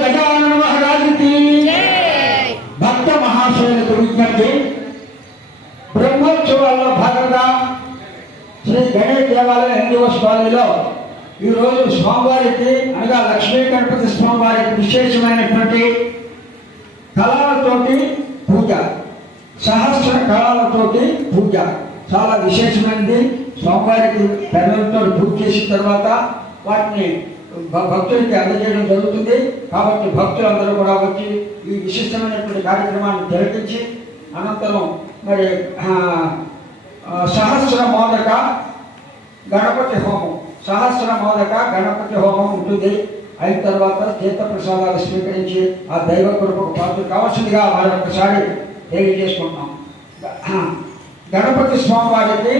गजानन महाराज की भक्त महाशयुలకు విజ్ఞప్తి బ్రహ్మోత్సవాల్లో భాగంగా శ్రీ గణేష్ దేవాలయం 8వ స్వామిలో ఈ రోజు స్వామివారికి అనగా లక్ష్మీ గణపతి స్వామివారికి విశేషమైనటువంటి కళలతోటి పూజ, సహస్ర కళలతోటి పూజ చాలా విశేషమైనది. స్వామివారికి పెద్దలతో పూజ చేసిన తర్వాత వాటిని భక్తులకి అందజేయడం జరుగుతుంది. కాబట్టి భక్తులందరూ కూడా వచ్చి ఈ విశిష్టమైనటువంటి కార్యక్రమాన్ని తిలకించి అనంతరం మరి సహస్ర మోదక గణపతి హోమం, సహస్ర మోదక గణపతి హోమం ఉంటుంది. అయిన తర్వాత తీర్థ ప్రసాదాలు స్వీకరించి ఆ దైవ కృపకు పాత్ర కావాల్సిందిగా మరొకసారి తెలియజేసుకుంటాం. గణపతి స్వామి వారికి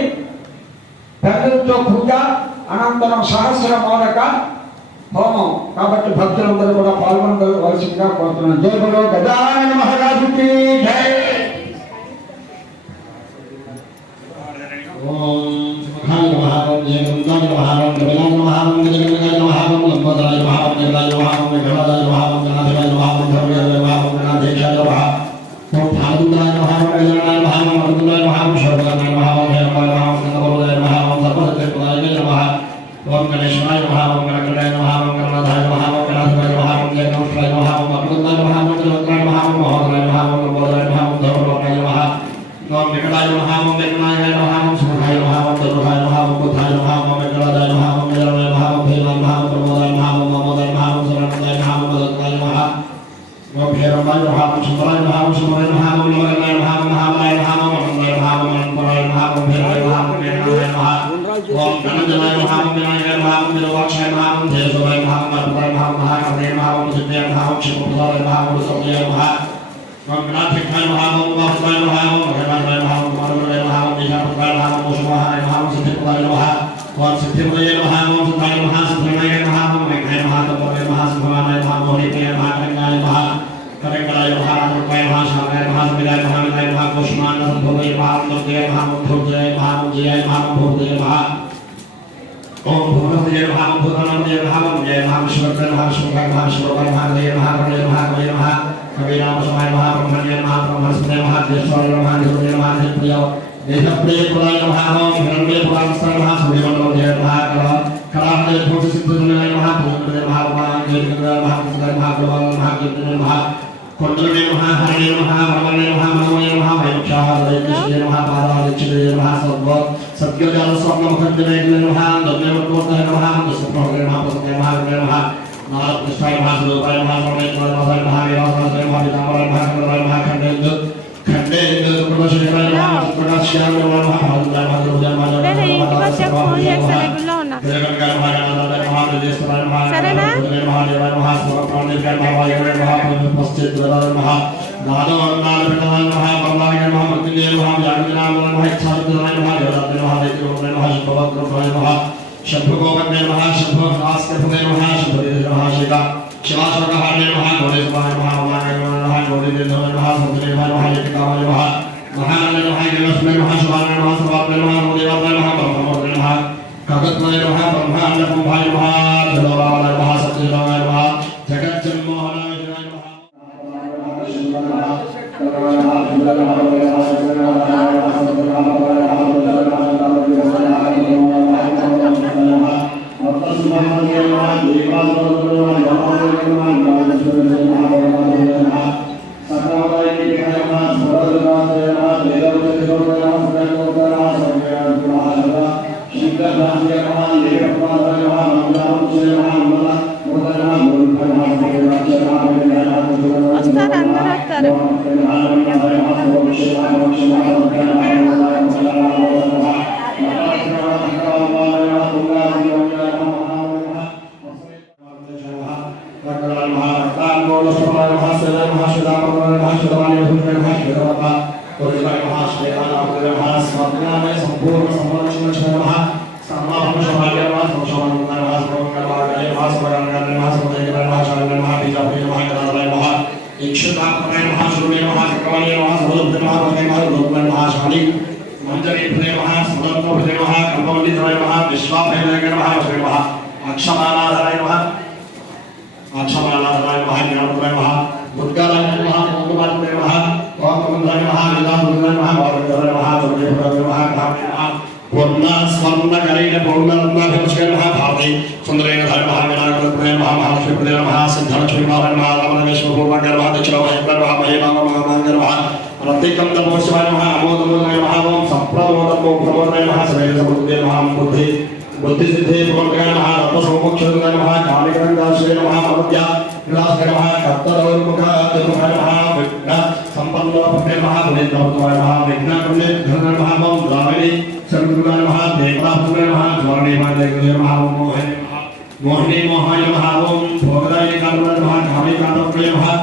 పెద్దలతో పూజ, అనంతరం సహస్ర మోదక హోమం. కాబట్టి భక్తులందరూ కూడా పాల్గొనవలసిందిగా కోరుతున్నాను. జై బలో గజానన మహారాజుకి జై. संपूर्ण संरक्षण महाशाली मंजरी प्रदे महा सुगंध प्रदे महा कल्पवल्ली प्रदे महा विश्वाभय महा प्रदे महा अक्षमालाधराय महा अक्षमालाधराय महा ज्ञान प्रदे महा बुद्धराय महा मोक्षमार्ग प्रदे महा ओम मंत्राय महा वेदांत प्रदे महा वारंद्राय महा प्रदे महा कामने महा पूर्ण स्वर्ण करेण पूर्ण रत्नाभिषेक महा भारती सुंदरेण धर्म महा विनायक प्रदे महा महालक्ष्मी प्रदे महा सिद्धलक्ष्मी नारायण महा रमणेश्वर भूमंडल महा दक्षिण महेंद्र महा महेमा महामंगल महा प्रत्येकं तमोशिवाय महा अमोदमोदनाय महा ओम संप्रमोदमो प्रमोदनाय महा सर्वे समुद्रे महा बुद्धि बुद्धिसिद्धे प्रमोदनाय महा रत्नसमोक्षनाय महा कालिकरंगाश्रय महा ममद्या विलासनाय महा कर्तरवमुखाय महा विघ्न संपन्नोपते महा मुनीन्द्रवतनाय महा विघ्नकर्णे धनाय महा ओम द्राविणी सर्वगुणाय महा देवताभुनाय महा ज्वालने महा महा मोहिनी मोहाय महा ओम भोगदाय कारुणाय महा कामिकातप्रिय महा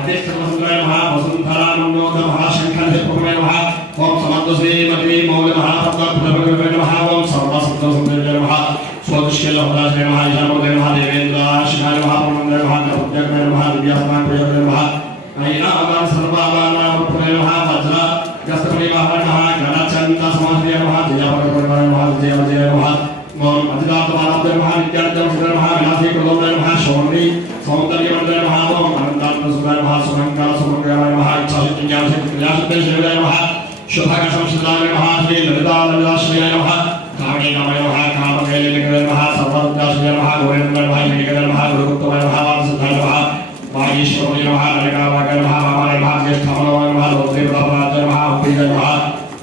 आदित्यवसुंधराय महा वसुंधरा मनोद महा शंकर हिप्पमय महा ओम समर्थ श्रीमती मौल महा पद्मप्रभवे महा ओम सर्वसुंदर महा स्वदृश्य लहराजय महा ईशानोदय महा देवेंद्र शिवाय महा परमंगल महा प्रत्यक्षय महा दिव्यासमान प्रयोजय महा ऐनावतार सर्वावतार प्रभवे महा वज्र गस्तमय महा गणचंद समाधिय महा जयपरपरमय महा जय जय महा ओम अजितात्मानंद महा नित्यानंद सुंदर महा विलासी प्रलोभय महा शौर्णी सौंदर्य मंदिर महा ओम अनंतात्म सुंदर महा सुमंगल सुमंगलाय महा इच्छाशक्ति ज्ञानशक्ति क्रियाशक्ति शिवाय महा शुभागम शिवाय महा श्री ललिता ललिताश्रयाय महा कामणे नमः महा कामकैलिकय महा सर्वदाश्रयाय महा गोविंदय महा निकटय महा गुरुगुप्तमय महा वासुदेवाय महा वागीश्वराय महा नलिकावागय महा वामय महा ज्येष्ठमनोय महा लोकदेवताय महा उपीजय महा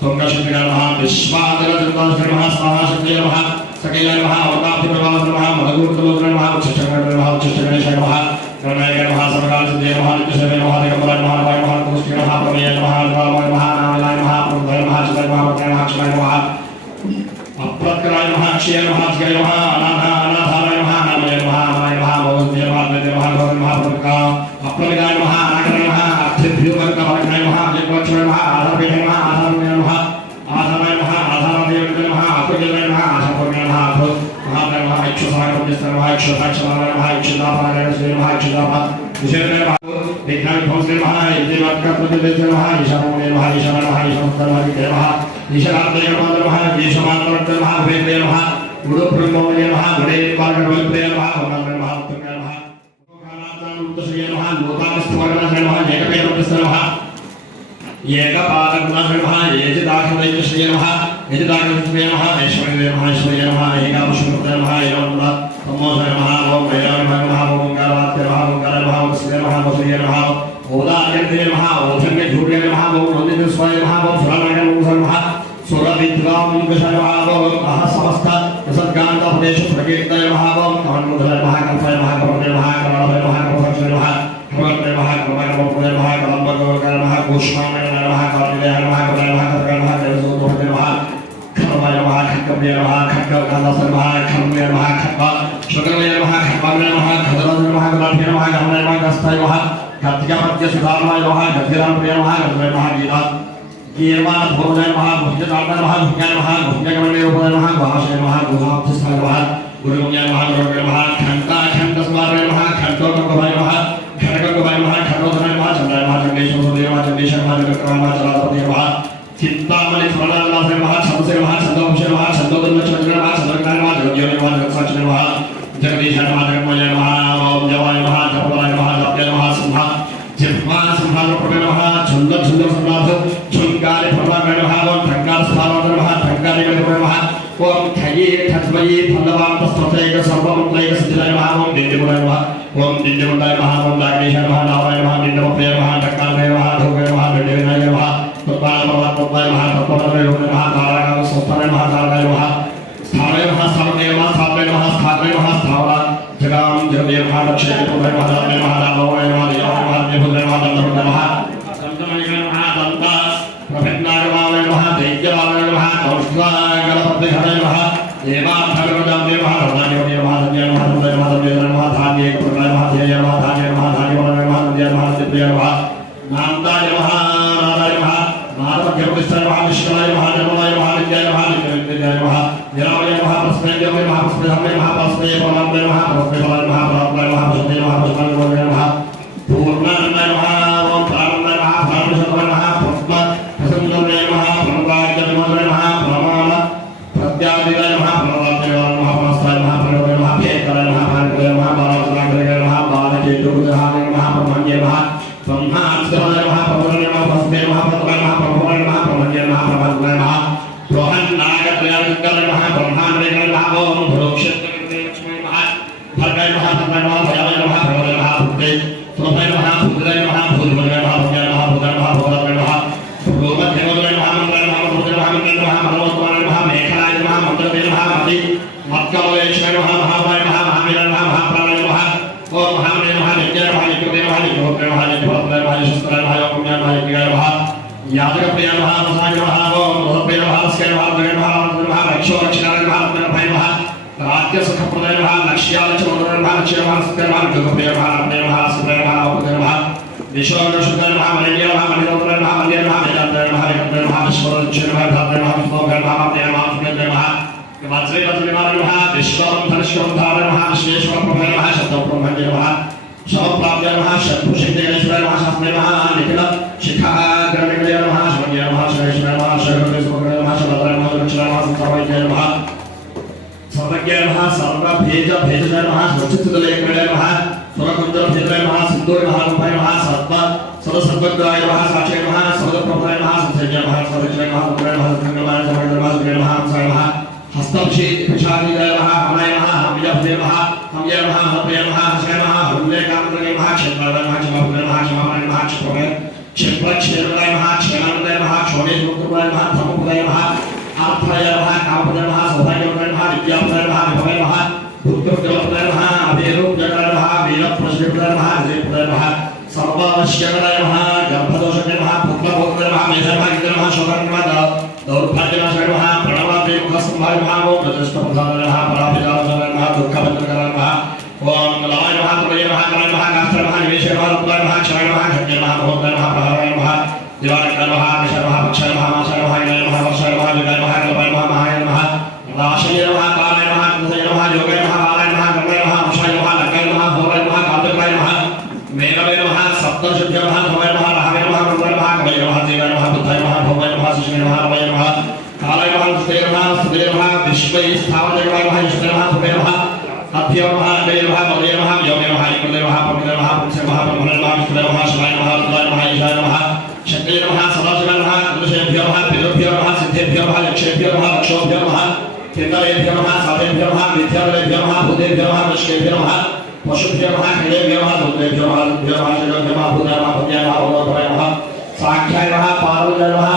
तुंगशक्तिकाय महा विश्वादरजताश्रयाय महा स्वाहाशक्तिय महा सकैलाय महा अवताभिप्रभावय महा मधुगुप्तलोचनाय महा उच्चचक्रय महा उच्चचक्रय महा गणनायकाय महा समकालसिद्धये महा नित्यसेवे महा दिगंबराय महा वाय महा कुष्ठिकाय महा प्रमेयाय महा रामाय महा नारायणाय महा प्रभुय महा चिदाय महा वक्रय महा क्षमाय महा अप्रत्कराय महा क्षयाय महा जय महा अनाथाराय महा नामय महा अनाय महा मोहनदेव महा वेद महा भगवान महा प्रभुका अप्रविदाय महा अनाकराय महा अक्षिभ्युमकराय महा जगवक्षय महा आधारवेद महा आधारवेद महा आधाराय महा आधारदेव महा अप्रजय महा आशापूर्ण महा महादेव महा इच्छुसागरस्तर महा इच्छुसाक्षराय महा इच्छुदापाय श्री महा इच्छुदापा विशेषय महा विज्ञान भोसले महा देवत्का प्रतिदेव महा ईशानोदय महा ईशान महा ईशानोत्तर महा ईशानादय महा ईशानांतर महा वेदय महा गुरु ब्रह्मोदय महा गुणे पार्वतीय महा वंदनय महा उत्तमय महा लोकानां श्री महा लोकास्तवरणाय महा एकपेयस्तर महा एकपादगुणाय महा येजिदाखिलय श्री महा येजिदाखिलय महा ऐश्वर्य महा ऐश्वर्य महा एकादशमुद्रय महा एवंद्र तमोदय महा ओम वैराग्य महा ओम ओंकारवाक्य महा ओंकार महा वसुदेव महा वसुदेव महा ओदायन्ते महा ओधन्य धूर्य महा ओम नंदित स्वाय महा ओम सुरानाय महा सुरविद्वाम विषय महा ओम अह समस्त सद्गांत उपदेश प्रकीर्तय महा ओम कमलमुद्रय महा कल्पय महा कमलय महा कमलय महा कमलय महा कमलय महा कमलय महा कलंबगोकर महा कुष्मामय महा कमलय महा कमलय महा कमलय महा देवसोदय महा खमलय महा खक्कमय महा खक्ककालसर महा खमलय महा खक्का शुक्रलय महा खक्कमय महा खदरय महा गलाठय महा गमलय महा गस्तय महा गत्यपत्य सुधामय महा गत्यरामप्रिय महा गमलय महा गीता कीर्वाण भोजय महा भुजदानय महा भुज्ञान महा भुज्ञकमय उपदय महा भाषय महा गुहाब्धस्थाय महा गुरुज्ञान महा गुरुज्ञान महा खंता खंतस्मारय महा खंतोकभय महा खड़गभय महा खंडोधनय महा चंद्राय महा चंडेश्वर देव महा चंडेश्वर महा जगत्काय महा चलापति महा चिंतामणि स्मरणानाथ महा छंदसे महा छंदोभूषण महा छंदोदन्न चंद्र महा चंद्रकाय महा जगज्योति महा जगत्साक्षी महा जगदीशाय महा जगन्मय महा ओम जवाय महा जपलाय महा जप्याय महा सिंहा जिह्वा संभाल प्रभवे महा छंद छंद संभाल छंगारे प्रभावे महा ओम ठंगार स्थावर महा ठंगारे प्रभवे महा ओम ठये ठत्वये फलवान तस्तैक सर्वमंत्रैक सिद्धाय महा ओम दिव्यगुणाय महा ओम दिव्यगुणाय महा ओम दागेशाय महा नारायण महा दिव्यप्रिय महा ठक्कालय महा धोगय महा दिव्यनाय महा तत्पाल परमात्माय महा तत्परमय महा तारकाय संस्थानय महा तारकाय महा स्थानय महा स्थानय महा स्थानय महा स्थानय महा स्थावरा जगाम जगदेव महा लक्ष्य प्रभवे महा दानय महा दानवय महा देव महा देवपुत्र महा दंडवय महा दंडमय महा दंता प्रभिन्नागमावय महा दैत्यवालय महा कौष्ठगणपति हरय महा देवार्थगणपति महा रदान्योदय महा धन्य महा धन्य महा धन्य महा धान्य प्रलय महा ध्येय महा धान्य महा धान्य महा धन्य महा दिव्य महा नामदाय महा नाराय महा नारमध्यप्रतिष्ठाय महा निष्कलाय महा निर्मलाय महा नित्याय महा नित्याय महा निरामय महा प्रस्मय महा प्रस्मय महा प्रस्मय परामय महा प्रस्मय परामय महा परामय महा प्रस्मय महा प्रस्मय महा पूर्णानंदय महा ओम प्राणंदय महा प्राणशतमय महा पद्म प्रसन्नमय नमः ब्रह्माण्डे नमः ओम भरोक्षते नमः भर्गाय नमः तन्नाय नमः भयाय नमः भगवते नमः भूते स्वभाय नमः भूताय नमः भूतमय नमः भव्याय नमः भूताय नमः भगवते नमः भगवते नमः मंत्राय नमः भगवते नमः मंत्राय नमः मनोत्माय नमः मेखलाय नमः मंत्रते नमः मति मत्कवलेश्वर नमः महाभाय नमः महावीर नमः महाप्राणाय नमः ओम महामने नमः नित्याय नमः नित्योदय नमः नित्योत्तराय नमः नित्योत्तराय नमः शस्त्राय नमः पुण्याय नमः यज्ञाय नमः यादवप्रियाय नमः मसाय नमः ओम मोहप्रियाय नमः अस्काय नमः द्वय नमः नमः रक्षो रक्षणाय नमः भय नमः राज्य सुखप्रदाय नमः लक्ष्यालक्ष्मणाय नमः लक्ष्याय नमः सत्याय नमः योगप्रियाय नमः अपने नमः सुप्रियाय नमः उपदय नमः विश्वविष्णुय नमः मलेन्द्राय नमः मणिरत्नाय नमः मल्ल्याय नमः वेदान्ताय नमः वेदान्ताय नमः विश्वरक्षाय नमः धात्रे नमः विष्णुभय नमः अपने नमः सुप्रियाय नमः वज्रे वज्रनिवाराय नमः विश्ववंधनश्वरधाराय नमः विश्वेश्वरप्रभवे नमः शब्दब्रह्मण्ये नमः शवप्राप्याय नमः शत्रुशक्तिगणेश्वराय नमः शास्त्रे नमः निखिल शिखाग्रनिलयाय नमः शिवन्याय नमः शिवेश्वराय नमः शिवगणेश्वराय नमः शिवभद्राय नमः दक्षिणाय नमः सर्वज्ञाय नमः सर्वज्ञाय नमः सर्वभेदभेदजाय नमः स्वच्छितलेखनाय नमः स्वरकुञ्जलभेदाय नमः सिद्धोय नमः रूपाय नमः सदसर्वज्ञाय नमः साक्षाय नमः सर्वप्रभवाय नमः संसर्गाय नमः सर्वज्ञाय नमः रूपाय नमः संगमाय नमः सुखाय नमः हंसाय नमः हस्तक्षे पिशाचिदाय नमः हमाय नमः हमियाभ्ये नमः हम्याय नमः हप्रियाय नमः हंसाय नमः हुल्लेकामृताय नमः क्षेत्राय नमः क्षमाभ्ये नमः क्षमाय नमः क्षिप्राय क्षेत्रक्षेत्राय नमः क्षेमानन्दाय नमः क्षोणेश्वराय नमः धर्मप्रदाय नमः अर्थाय नमः कामप्रदाय नमः सौभाग्यप्रदाय नमः विद्याप्रदाय नमः विभवाय नमः भूतप्रदाय नमः अभिरूपजगाय नमः वीरप्रसिद्धाय नमः विजयप्रदाय नमः सर्वावश्यकाय नमः गर्भदोषाय नमः पुत्रभोगाय नमः मेधाय नमः शोकाय नमः दौर्भाग्यनाशाय नमः प्रणवाय मुखसंहाय नमः ओम प्रजस्पप्रधानाय नमः पराभिजाय नमः दुःखभञ्जनाय नमः ओम लवाय नमः तुलय नमः कराय नमः गास्त्राय नमः निवेशाय नमः रूपाय नमः क्षाय नमः खड्गाय नमः भोगाय नमः प्रहाराय नमः दिवाराय नमः निशाय नमः पक्षाय नमः मासाय नमः इलाय नमः वर्षाय नमः जुगाय नमः कल्पाय नमः महाय नमः राशय नमः कालाय नमः कृतय नमः योगाय नमः बालाय नमः गंगाय नमः अंशाय नमः लग्गाय नमः भोगाय नमः कालकाय नमः मेघाय नमः सप्तशुद्धाय नमः भवाय नमः राहाय नमः गंगाय नमः कवय नमः देवाय नमः बुद्धाय नमः भवाय नमः सुषिणे नमः रवय नमः कालाय नमः स्तुते नमः स्तुते नमः विश्वै स्थावराय नमः ईश्वराय नमः भवाय नमः अभ्यो नमः अग्रय नमः मदय नमः व्योमे नमः इन्द्राय नमः पवित्राय नमः पुंसे नमः ब्रह्मणे नमः विष्णुवे नमः शिवाय नमः रुद्राय नमः ईशाय नमः शक्तिये नमः सदाशिवाय नमः पुरुषेभ्यो नमः पितृभ्यो नमः सिद्धेभ्यो नमः लक्ष्येभ्यो नमः लक्षोभ्यो नमः केन्द्रेभ्यो नमः साधेभ्यो नमः विद्यालयेभ्यो नमः भूतेभ्यो नमः वृष्केभ्यो नमः पशुभ्यो नमः क्रीडेभ्यो नमः दुर्गेभ्यो नमः दुर्भ्यो नमः शिवेभ्यो नमः भूताय नमः भव्याय नमः भगवताय नमः साक्षाय नमः पार्वत्याय नमः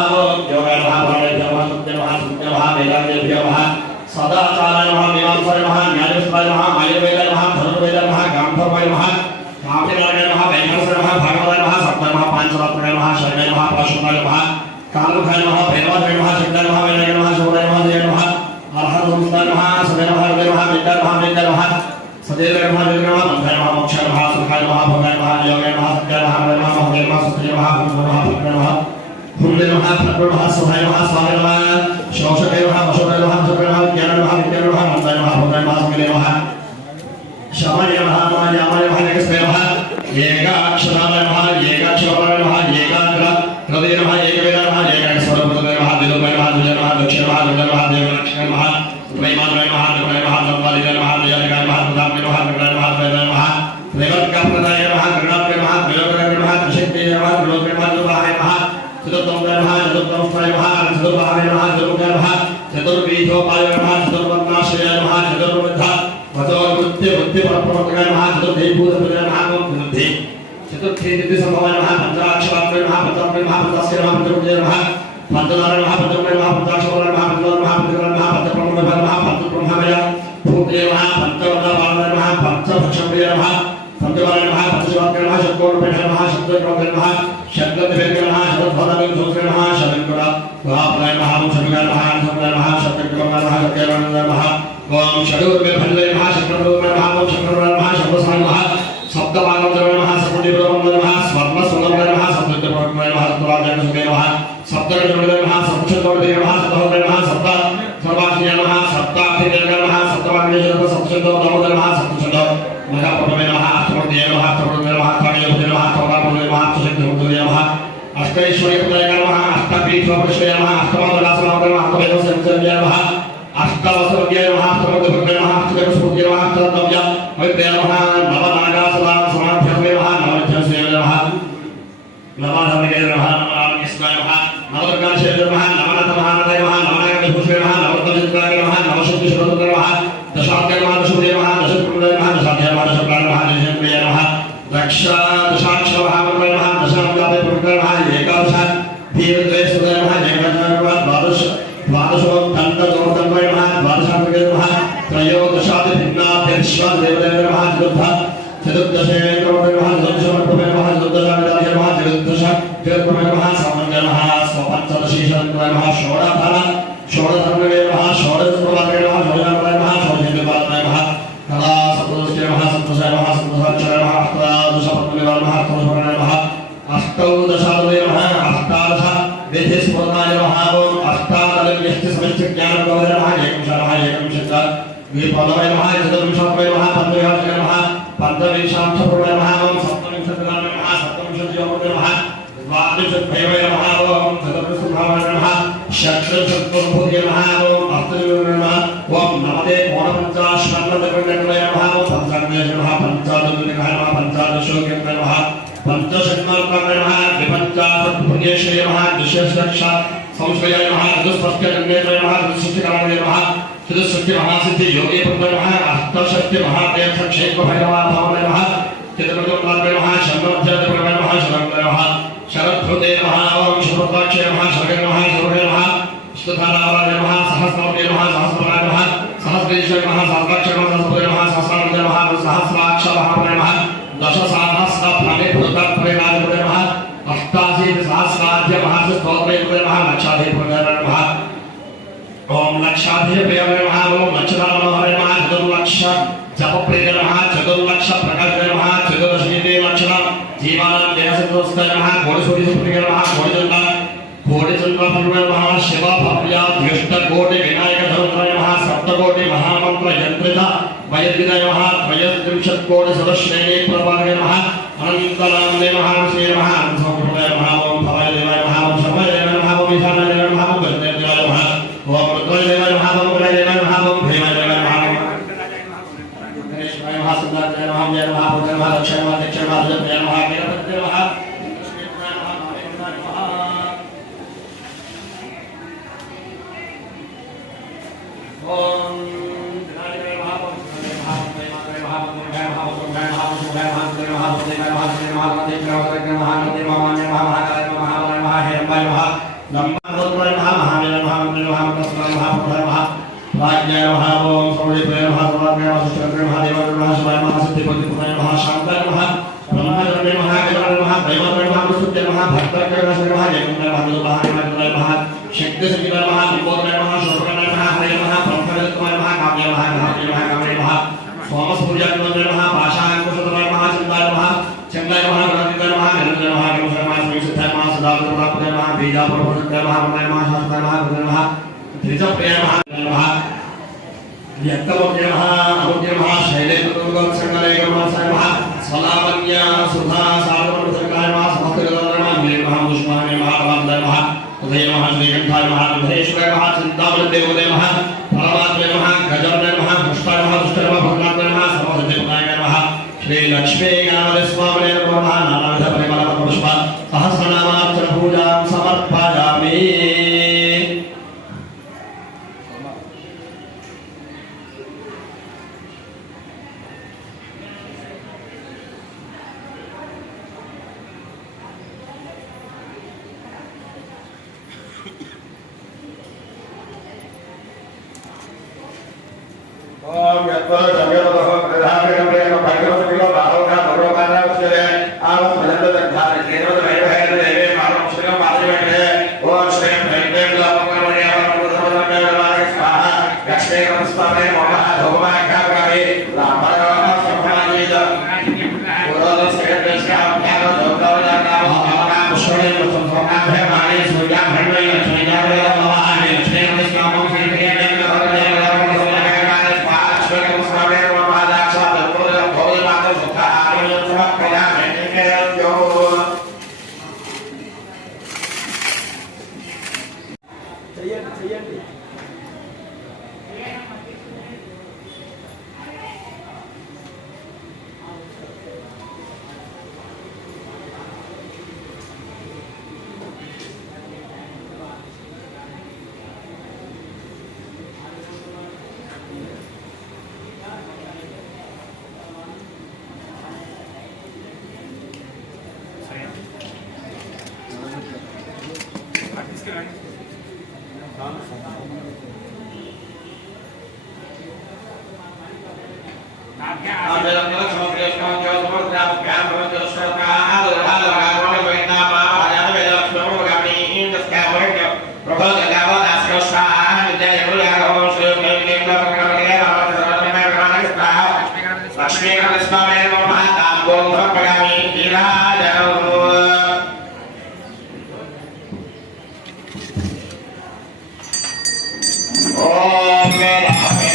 योगाय नमः प्राणाय नमः सत्याय नमः सुखयाय नमः वेदान्तेभ्यो नमः सदाचाराय नमः मीमांसाय नमः न्यायशास्त्राय नमः आयुर्वेदाय नमः धनुर्वेदाय नमः गान्धर्वाय नमः काव्यनारायणाय नमः वैखरसाय नमः भागवताय नमः सप्ताय नमः पांचरात्राय नमः शरणाय नमः पाशुपताय नमः कालमुखाय नमः भैरवाय नमः शक्ताय नमः वैनाय नमः शोभाय नमः जय नमः अर्हतोमुखाय नमः सदय नमः हृदय नमः विद्याय नमः वेदाय नमः सदैव नमः जय नमः बन्धाय नमः मोक्षाय नमः सुखाय नमः भोगाय नमः योगाय नमः सत्याय नमः हृदय नमः महादेव नमः सत्याय नमः भूमि नमः भक्ताय नमः हुल्ले नमः फट्टे नमः स्वाहाय नमः स्वाहाय नमः शोषकाय नमः वशोकाय नमः सुखाय नमः ज्ञानाय नमः विद्याय नमः मंत्राय नमः भोगाय नमः सुखाय नमः शमाय नमः यामाय नमः निकस्ताय नमः एकाक्षराय नमः एकाक्षराय नमः एकाग्र हृदय नमः एकवेदाय नमः एकाक्षरप्रदाय नमः विलोकाय नमः दुजय नमः दक्षिण नमः दुर्गा नमः देवलक्ष्मी नमः वैमानाय नमः दुर्गाय नमः दम्बालिकाय नमः दयालिकाय नमः प्रदाम्य नमः गणाय नमः वेदाय नमः देवत्काप्रदाय नमः गणाय नमः त्रिलोकाय नमः त्रिशक्तिये नमः त्रिलोकाय नमः दुर्गाय नमः चतुर्थोपाय नमः चतुर्थोपाय नमः चतुर्बाहाय नमः चतुर्मुखाय नमः चतुर्विधोपाय नमः चतुर्वर्णाश्रयाय नमः चतुर्विध वचोर्वृत्ति वृत्तिपरप्रवर्तकाय नमः चतुर्धीभूतप्रदाय नमः चतुर्धि चतुर्थी दिव्यसंभवाय नमः पंचाक्षराय नमः पंचाक्षराय नमः पंचास्य नमः पंचमुखे नमः पंचनाराय नमः पंचमुखे नमः पंचाक्षराय नमः पंचनाराय नमः पंचनाराय नमः पंचब्रह्मभय नमः पंचब्रह्मभय भूतये नमः पंचवरदाय नमः पंचभक्षप्रिय नमः पंचवाराय नमः पंचशिवाय नमः षट्कोणपीठे नमः षट्कोणपीठे नमः षट्गन्धभेदे नमः षट्भोधवे नमः षट्कुरा महाप्राय नमः शमिकाय नमः शमिकाय नमः षट्कुमाय नमः षट्केवाय नमः ओम षडूर्मिभल्ले नमः षट्कुमाय नमः ओम षट्कुमाय नमः षट्भसाय नमः सप्तमागमजय नमः सप्तदिव्यमय नमः स्वर्णसुगन्धाय नमः सप्तदिव्यमय नमः सप्तराजय नमः सप्तगणपतये नमः सप्तशतोपतये नमः सप्तहोतये नमः सप्त सर्वाश्रयाय नमः सप्ताधिदेवाय नमः सप्तवाग्नेय नमः सप्तशतोपतये नमः सप्तशतो महापटवे नमः अष्टपतये नमः अष्टपतये नमः अष्टपतये नमः अष्टपतये नमः अष्टशक्तिपतये नमः अष्टैश्वर्यपतये नमः अष्टपीठोपतये नमः अष्टमादरासनाय नमः अष्टवेदसंसर्याय नमः अष्टवसुर्याय नमः अष्टपतये नमः अष्टदेवस्फूर्त्यै नमः अष्टतव्य मैत्रेय नमः नवनागासनाय समाभ्यवे नमः नवविद्यासेवे नमः नवधर्मगे नमः नवनागेश्वराय नमः नवदुर्गाशेवे नमः नवनाथमहानदाय नमः नवनागविभूषणे नमः नवरत्नचित्राय नमः जगन्नाथ नमः समंग नमः स्वपंचदशीशं नमः षोडशफल षोडशधर्मे नमः षोडशप्रभाते नमः षोडशधर्मे नमः षोडशदेवताय नमः कला सप्तदशे नमः सप्तदशाय नमः सप्तदशाक्षराय नमः अष्टादशपद्मे नमः अष्टादशपद्मे नमः अष्टादशादवे नमः अष्टादश वेदेस्वर्णाय नमः अष्टादशस्य समस्त ज्ञानगौरव नमः एकंश विपदवे नमः चतुर्विंशत्वे नमः पंचविंशत्वे नमः पंचविंशांशत्वे नमः सप्तविंशत्वे नमः सप्तविंशत्योगे नमः द्वादशत्वे नमः चतुर्विंशत्वे नमः षट्विंशत्वे नमः अष्टविंशत्वे नमः ओम नमते कोणपञ्चाशन्नतवे नमः पंचाग्नेय नमः पंचादशे नमः पंचादशोगे नमः पंचषट्मर्तवे नमः द्विपञ्चाशत्पुण्येशे नमः द्विशेषरक्षा संश्रयाय नमः चतुष्पथ्यगम्ये नमः चतुष्पथ्यकामये नमः चतुष्पथ्य महासिद्धि योगे पुत्र नमः अष्टशक्ति महादेव क्षेत्र भैरवा भावने नमः चतुर्विंशत्वे नमः शरणोध्याय नमः शरणं नमः शरद्धृते नमः ओम शरद्राक्षे नमः शरगे नमः शरगे नमः स्तुताराय नमः सहस्राय नमः सहस्राय नमः सहस्रेश्वर नमः सहस्राक्ष नमः सहस्राय नमः सहस्राय नमः सहस्राक्ष भावने नमः दश सहस्र फले भूतत्वे नमः अष्टाशी सहस्राध्य महास्तोत्रे नमः लक्षाधिपते नमः ओम लक्षाधिपते नमः ओम लक्षदानमोहरे नमः चतुर्लक्ष जपप्रिय नमः चतुर्लक्ष प्रकट नमः चतुर्दशे लक्षण जीवानां देहसत्वस्ते नमः कोटिसूर्यप्रिय नमः कोटिचन्द्र नमः शिव भव्या दृष्ट कोटि विनायक धर्मराय नमः सप्तकोटि महामंत्र यंत्रित वैद्यनाय नमः त्रयस्त्रिंशत् कोटि सदस्यैने प्रभागे नमः अनन्तनाम्ने नमः श्री नमः अनन्तपुराय नमः ओम भवाय देवाय नमः ओम शम्भवे देवाय नमः ओम ईशानाय देवाय नमः ओम गणपतये देवाय नमः ओम रुद्राय देवाय नमः ओम गणाय देवाय नमः ओम भीमाय देवाय नमः गणेशाय नमः सुंदराय नमः जय नमः भूत नमः दक्ष नमः दक्ष नमः जय नमः गणपतये नमः ओम शक्ति संगीता नमः निपोतनाय नमः शोभनाय नमः हरे नमः पंकजत्वाय नमः काव्याय नमः काव्याय नमः काव्याय नमः सोमसूर्यात्मनाय नमः पाशांकुशतनाय नमः चिन्ताय नमः चंदाय नमः गणाधिताय नमः निरंजनाय नमः केशवाय नमः श्रीसिद्धाय नमः सदाशिवप्राप्ताय नमः बीजापुरपुरस्ताय नमः वन्दाय नमः शास्त्राय नमः गुणाय नमः त्रिजप्रियाय नमः यक्तमोग्य नमः अमोग्य नमः शैलेन्द्रदुर्गोत्संगले नमः स्वलावण्य सुधा साधुमनुसंगाय नमः समस्तगदाय नमः नमः मुष्माय नमः भवान्दाय नमः उदय नमः श्रीकंठाय नमः बुधेश्वराय नमः चिंतामणिदेवाय नमः परमात्मने नमः गजाननाय नमः दुष्टाय नमः दुष्टाय नमः भगवानाय नमः सर्वसिद्धिप्रदाय नमः श्री लक्ष्मी गणपति स्वामिने नमः नानाविध परिमल पुष्प सहस्रनामार्चन पूजां समर्पयामि ओम यत्पर जगतो प्रधान प्रेम भगवत किलो बाहोगा भगवान उसे आव भजन तक केवल मेरे है देवे मानो श्री माधव बैठे ओम श्री प्रेम लोकमय प्रथम में स्वाहा लक्ष्मी नमस्ते मोहा धोमा खाकारी रामाय समाजी पुरोल से देशा ज्ञान धोता नाम नाम श्री संभव है माने सूर्य भंडे लक्ष्मी जावे महाने लक्ष्मी नमस्कार श्री प्रिय लक्ष्मी नमस्ते नमः तांबूलं समर्पयामि नीराजनम् ओम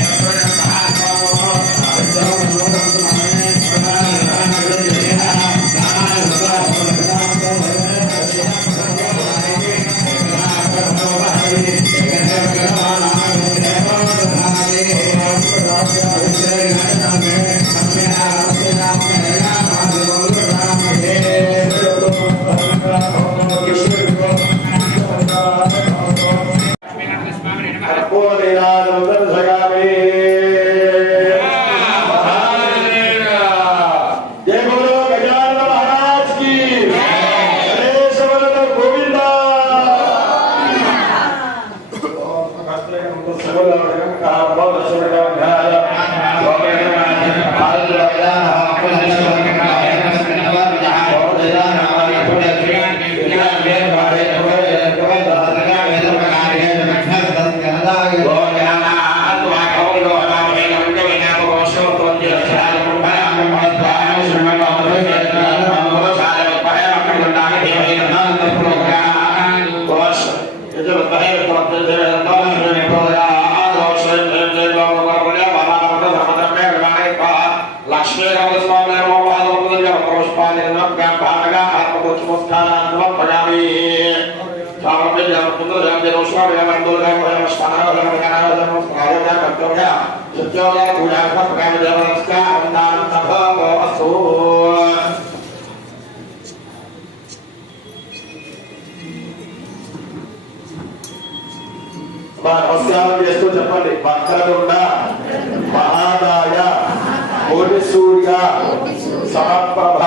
చెప్పండి భక్తుల మహాదాయ కోటి సూర్య సమప్రభ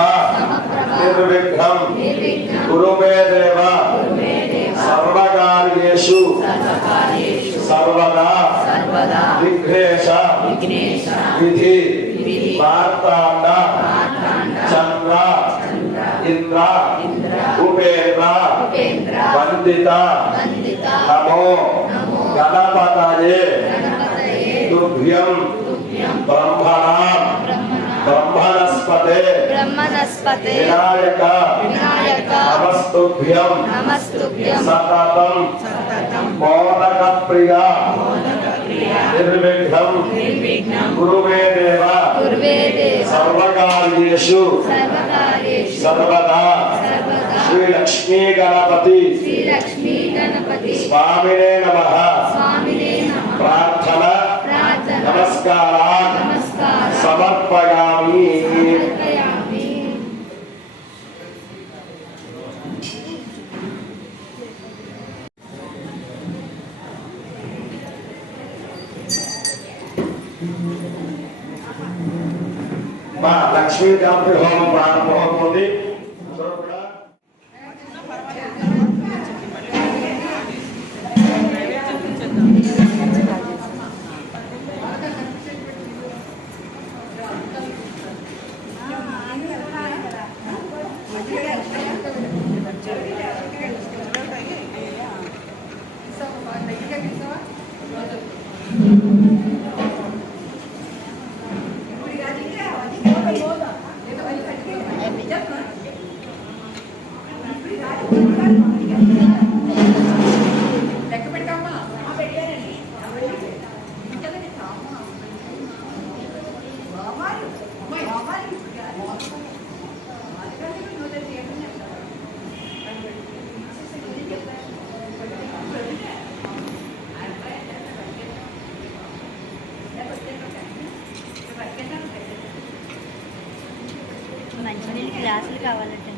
నిర్విఘ్నం గురుమే దేవ సర్వకార్యేషు సర్వదా విఘ్నేశ విధి మార్తాండ చంద్ర ఇంద్ర ఉపేంద్ర వందిత నమో గణపతయే తుభ్యం బ్రహ్మణస్పతే వినాయక నమస్తుభ్యం సతతం మోదక ప్రియ నిర్విఘ్నం గురుమే దేవ సర్వకార్యేషు సర్వదా శ్రీ లక్ష్మీ గణపతి స్వామినే నమః ప్రార్థన నమస్కారాన్ సమర్పయామి. మా లక్ష్మీ గణపతి హోమం ప్రారంభమవుతుంది. మంచినీళ్ళు గ్లాసులు కావాలంటే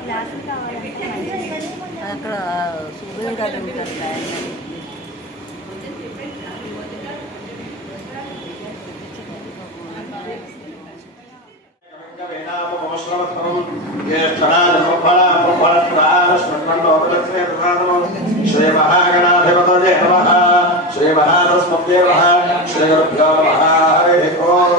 గ్లాసులు కావాలంటే అక్కడ సుబ్బయ్య గారు ఉంటారు శ్రీ మహాగణాధిపతయే నమః. శ్రీ మహాసరస్వత్యే నమః. శ్రీ గురుభ్యో నమః. హరి ఓం.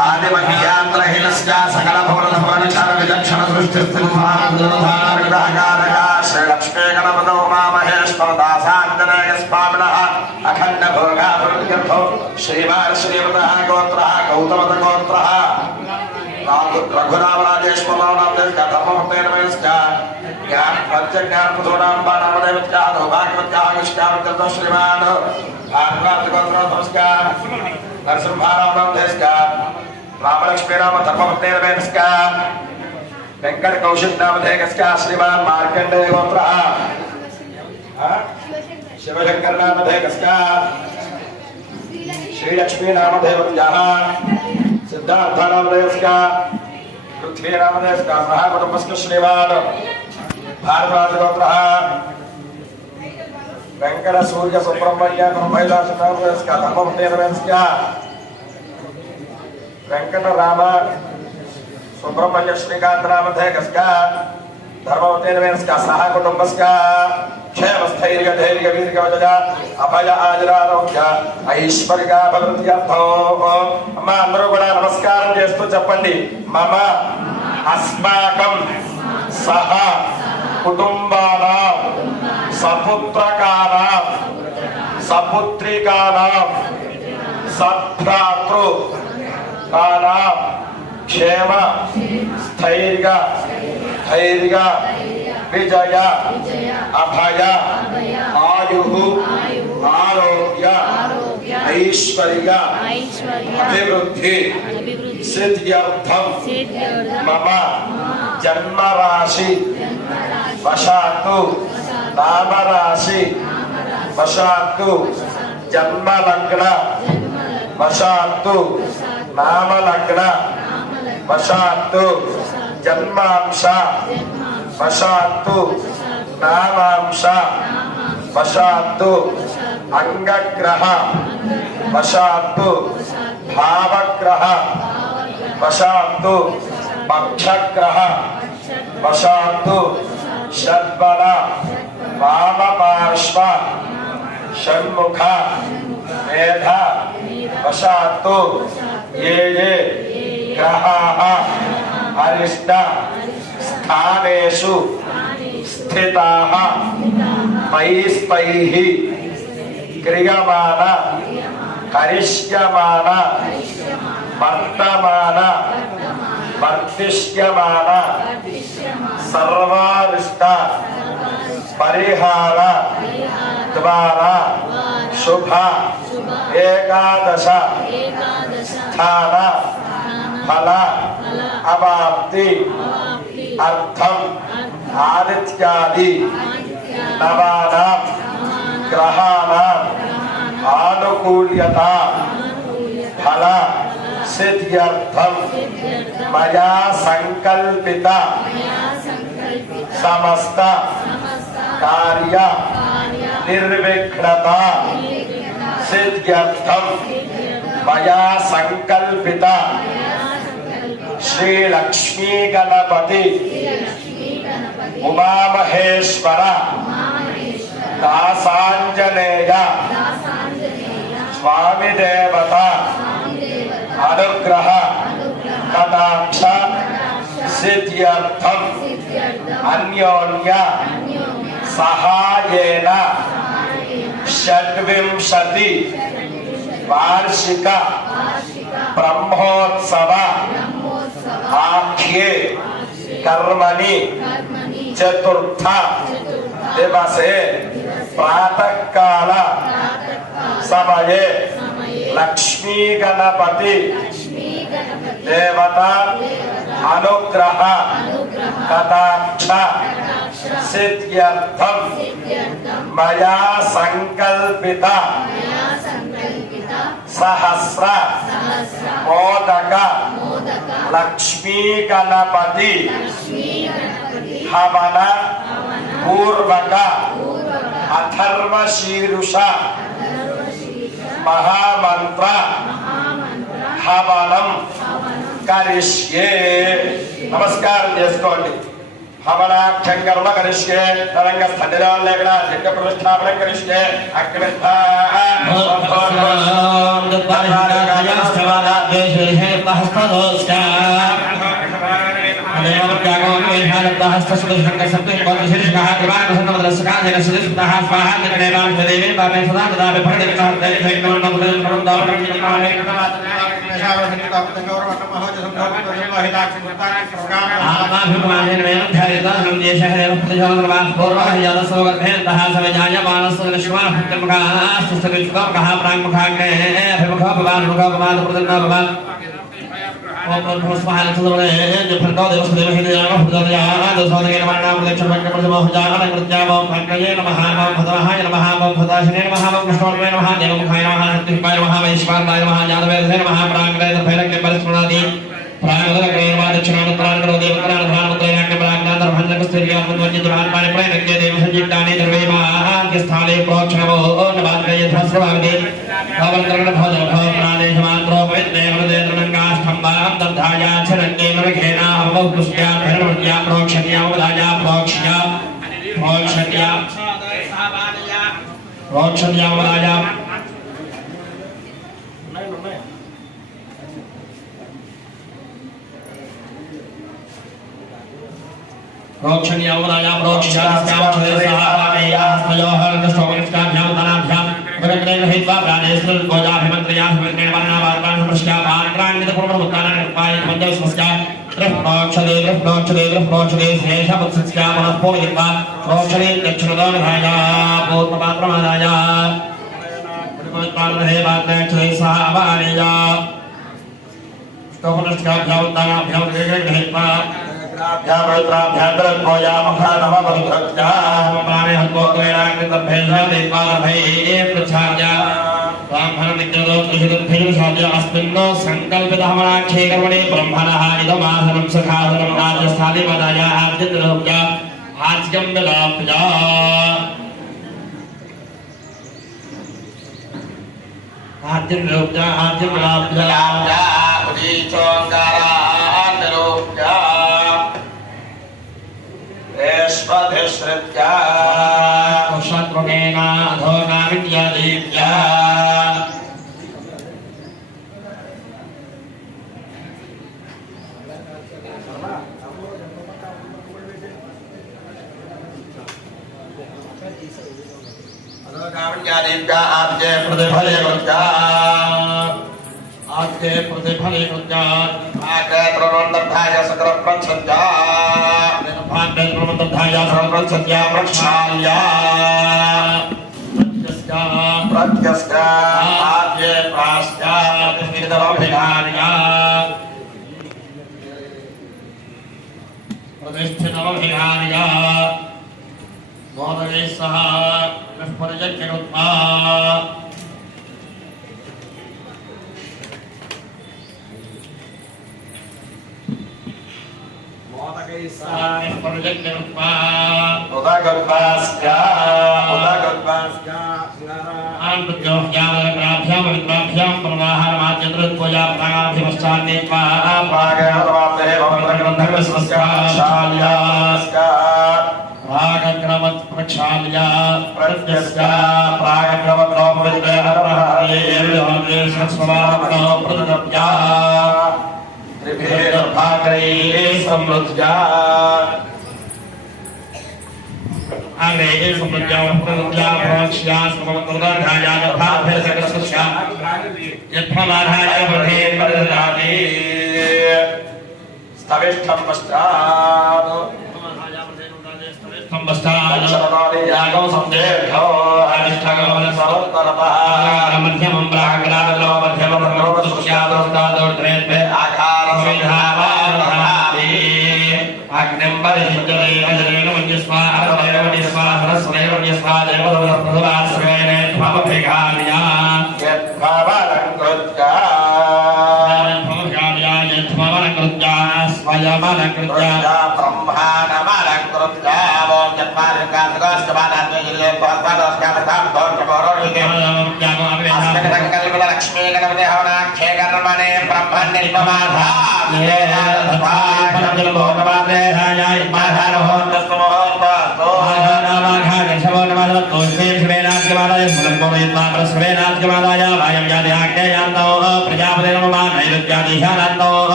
ఆదిమహీయాంధ్రహీనస్య సకల భవన భవన విచక్షణ సృష్టి श्रीलक्ष्मी गणपतौ उमामहेश्वर दासाञ्जनेय स्वामिनः अखण्ड भोगाभिवृद्ध्यर्थो श्रीवान् श्रीमतः गोत्रः गौतमत गोत्रः रघुनामराजेश्वरराव नामदेवस्य धर्मभक्तेन वयस्या ज्ञान पंचज्ञान प्रसूनां नामदेवस्य सौभाग्यवत्याः विष्णावत्यर्थो श्रीमान् भारद्वाज गोत्र नमस्कार नरसिंहाराव नामदेवस्य रामलक्ष्मी राम धर्मभक्तेन वयस्या वेंकट कौशिक नामधेयस्य श्रीमान् मार्कण्डेय गोत्रः शिवशंकर नामधेयस्य श्रीलक्ष्मी नामधेयवत्याः सिद्धार्थ नामधेयस्य पृथ्वी नामधेयस्य महाकुटुम्बस्य श्रीमान् भारद्वाज गोत्रः वेंकट सूर्य सुब्रह्मण्य ब्रह्मैलास नामधेयस्य धर्मभक्तेन वयस्या वेंकट राम सुब्रह्मण्य श्रीकांत नामधेयस्य धर्मवतेन वयस्या सह कुटुंबस्य क्षेमस्थैर्य धैर्य वीर्यवजय अभय आयुरारोग्य ऐश्वर्याभिवृद्ध्यर्थो అమ్మ అందరూ కూడా నమస్కారం చేస్తూ చెప్పండి మమ అస్మాకం సహ కుటుంబానాం సపుత్రకానాం సపుత్రికానాం సత్భ్రాతృకానాం క్షేమ స్థైర్య ధైర్య విజయ అభయ ఆయు ఆరోగ్య ఐశ్వర్య అభివృద్ధి సిద్ధ్యర్థం మమ జన్మరాశి వశాత్తు నామరాశి వశాత్తు జన్మలగ్న వశాత్తు నామలగ్న వశాత్తు జన్మాంశ వశాత్తు నామాంశ వశాత్తు అంగగ్రహ వశాత్తు భావగ్రహ వశాత్తు పక్షగ్రహ వశాత్తు షడ్బల వామపార్శ్వ షణ్ముఖ మేధ వశాత్తు ఏ గ్రహాః అరిష్ట స్థానేషు స్థితాః పైస్తైః క్రియమాణ కరిష్యమాణ వర్తమాన వర్తిష్యమాణ సర్వారిష్ట పరిహార ద్వారా శుభ ఏకాదశ స్థాన ఫల అవాప్తి అర్థం ఆదిత్యాది నవానాం గ్రహాణాం ఆనుకూల్యత ఫల సిద్ధ్యర్థం మయా సంకల్పిత సమస్త కార్య నిర్విఘ్నత సిద్ధ్యర్థం మయా సంకల్పిత శ్రీ లక్ష్మీ గణపతి ఉమామహేశ్వర దాసాంజనేయ స్వామి దేవత అనుగ్రహ కటాక్ష సిద్ధ్యర్థం అన్యోన్య సహాయేన షడ్వింశతి వార్షిక బ్రహ్మోత్సవ ఆఖ్యే కర్మణి చతుర్థ దివసే ప్రాతకాల సమయే లక్ష్మీ గణపతి దేవత అనుగ్రహ కటాక్ష సిద్ధ్యర్థం మయా సంకల్పిత సహస్ర మోదక లక్ష్మీ గణపతి హవన పూర్వక అథర్వ శీరుష మహామంత్ర హవనం కరిష్యే. నమస్కారం చేసుకోండి. హవనాఖ్యం కర్మ కరిష్యే తరంగ స్థండిరాలు లేకడ జగ ప్రతిష్టాపనం కరిష్యే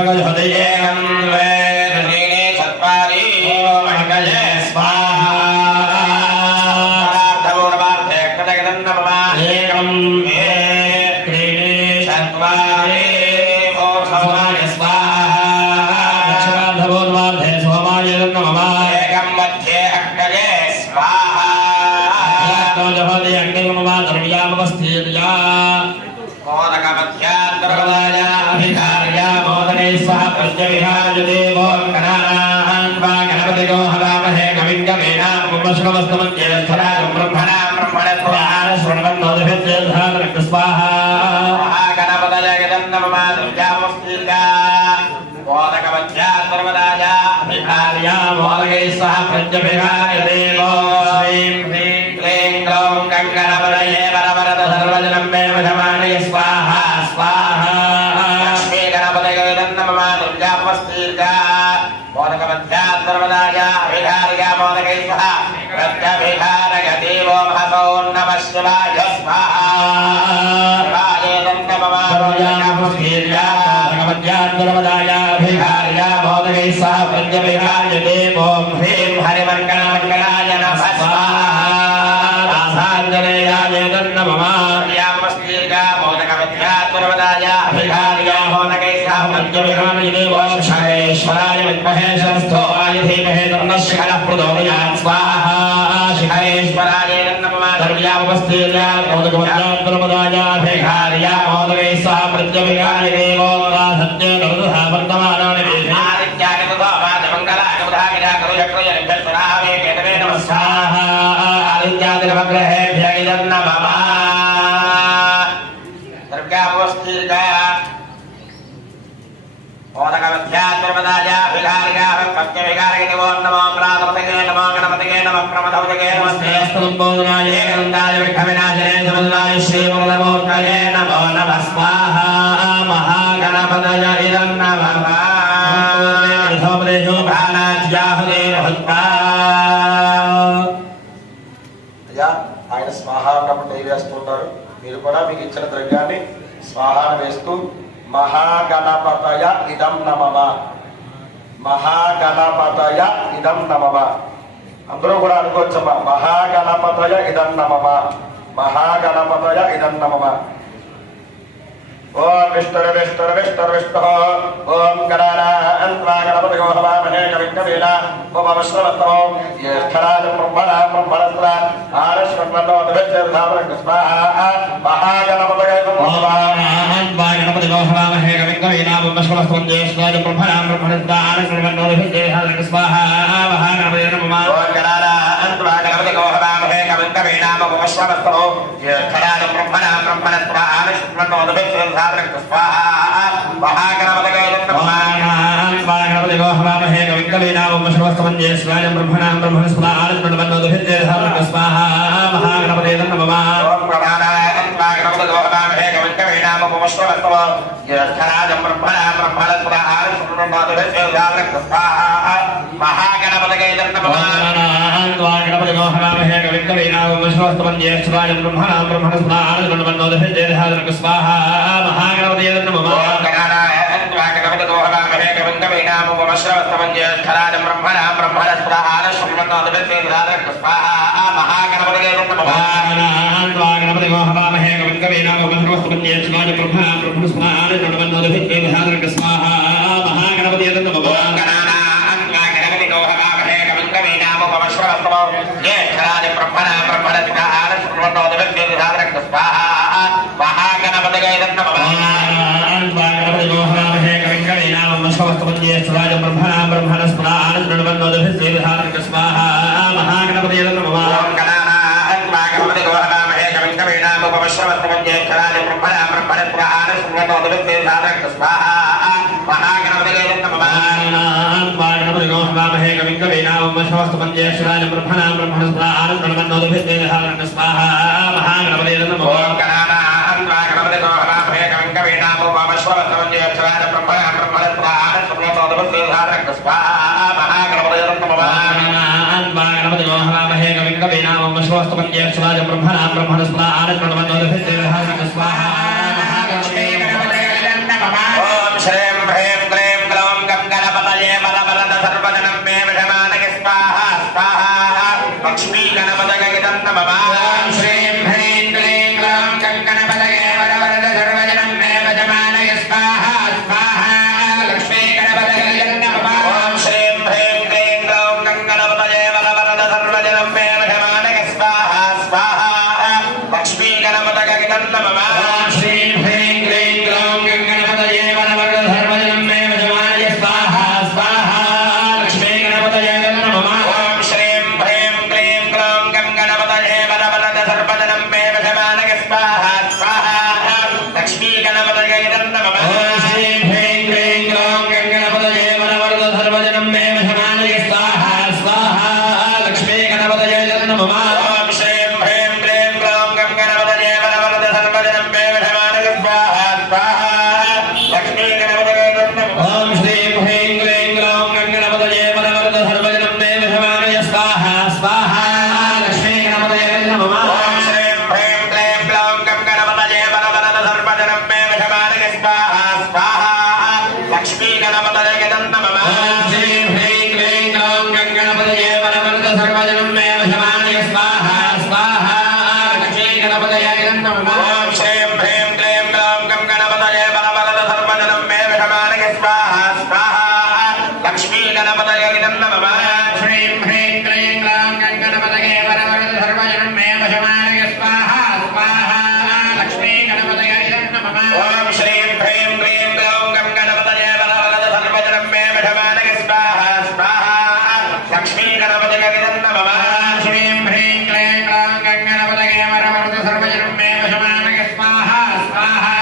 प्रजापति ఆయన స్వాహా అన్నప్పుడు నెయ్యి వేస్తుంటారు. మీరు కూడా మీకు ఇచ్చిన ద్రవ్యాన్ని స్వాహాను వేస్తూ మహాగణపతయ ఇదం నమః, మహాగణపతయ ఇదం నమః. అందరూ కూడా అనుకోవచ్చమ్మా, మహాగణపతయ ఇదం నమః, మహాగణపతయ ఇదం నమః. ఓం విష్ణుర్ విష్ణుర్ విష్ణుర్ విష్ణు ఓం గణానాన్వా గణపతిగో హవామహే కవిం కవీన ఉపమశ్రవస్తో జ్యేష్ఠరాజం బ్రహ్మణస్ర ఆరశ్వన్వన్నో దివ్యర్ధామరం స్వాహా మహాగణపతయే నమః. గణపతిగో హవామహే కవిం కవీన ఉపమశ్రవస్తో జ్యేష్ఠరాజం బ్రహ్మణస్ర ఆరశ్వన్వన్నో దివ్యర్ధామరం స్వాహా మహాగణపతయే నమః. ఓం గణానాన్వా గణపతిగో హవామహే కవిం కవీన ఉపమశ్రవస్తో జ్యేష్ఠరాజం బ్రహ్మణస్ర ఆరశ్వన్వన్నో దివ్యర్ధామరం శ్రీ श्रीं ह्रीं क्लीं ग्लौं गणपतये वरवरद सर्वजनं मे वशमानय स्वाहा स्वाहा लक्ष्मी गणपतये नमः ॐ श्रीं ह्रीं क्लीं ग्लौं गणपतये वरवरद सर्वजनं मे वशमानय स्वाहा स्वाहा लक्ष्मी गणपतये नमः श्रीं ह्रीं क्लीं ग्लौं गणपतये वरवरद सर्वजनं मे वशमानय स्वाहा स्वाहा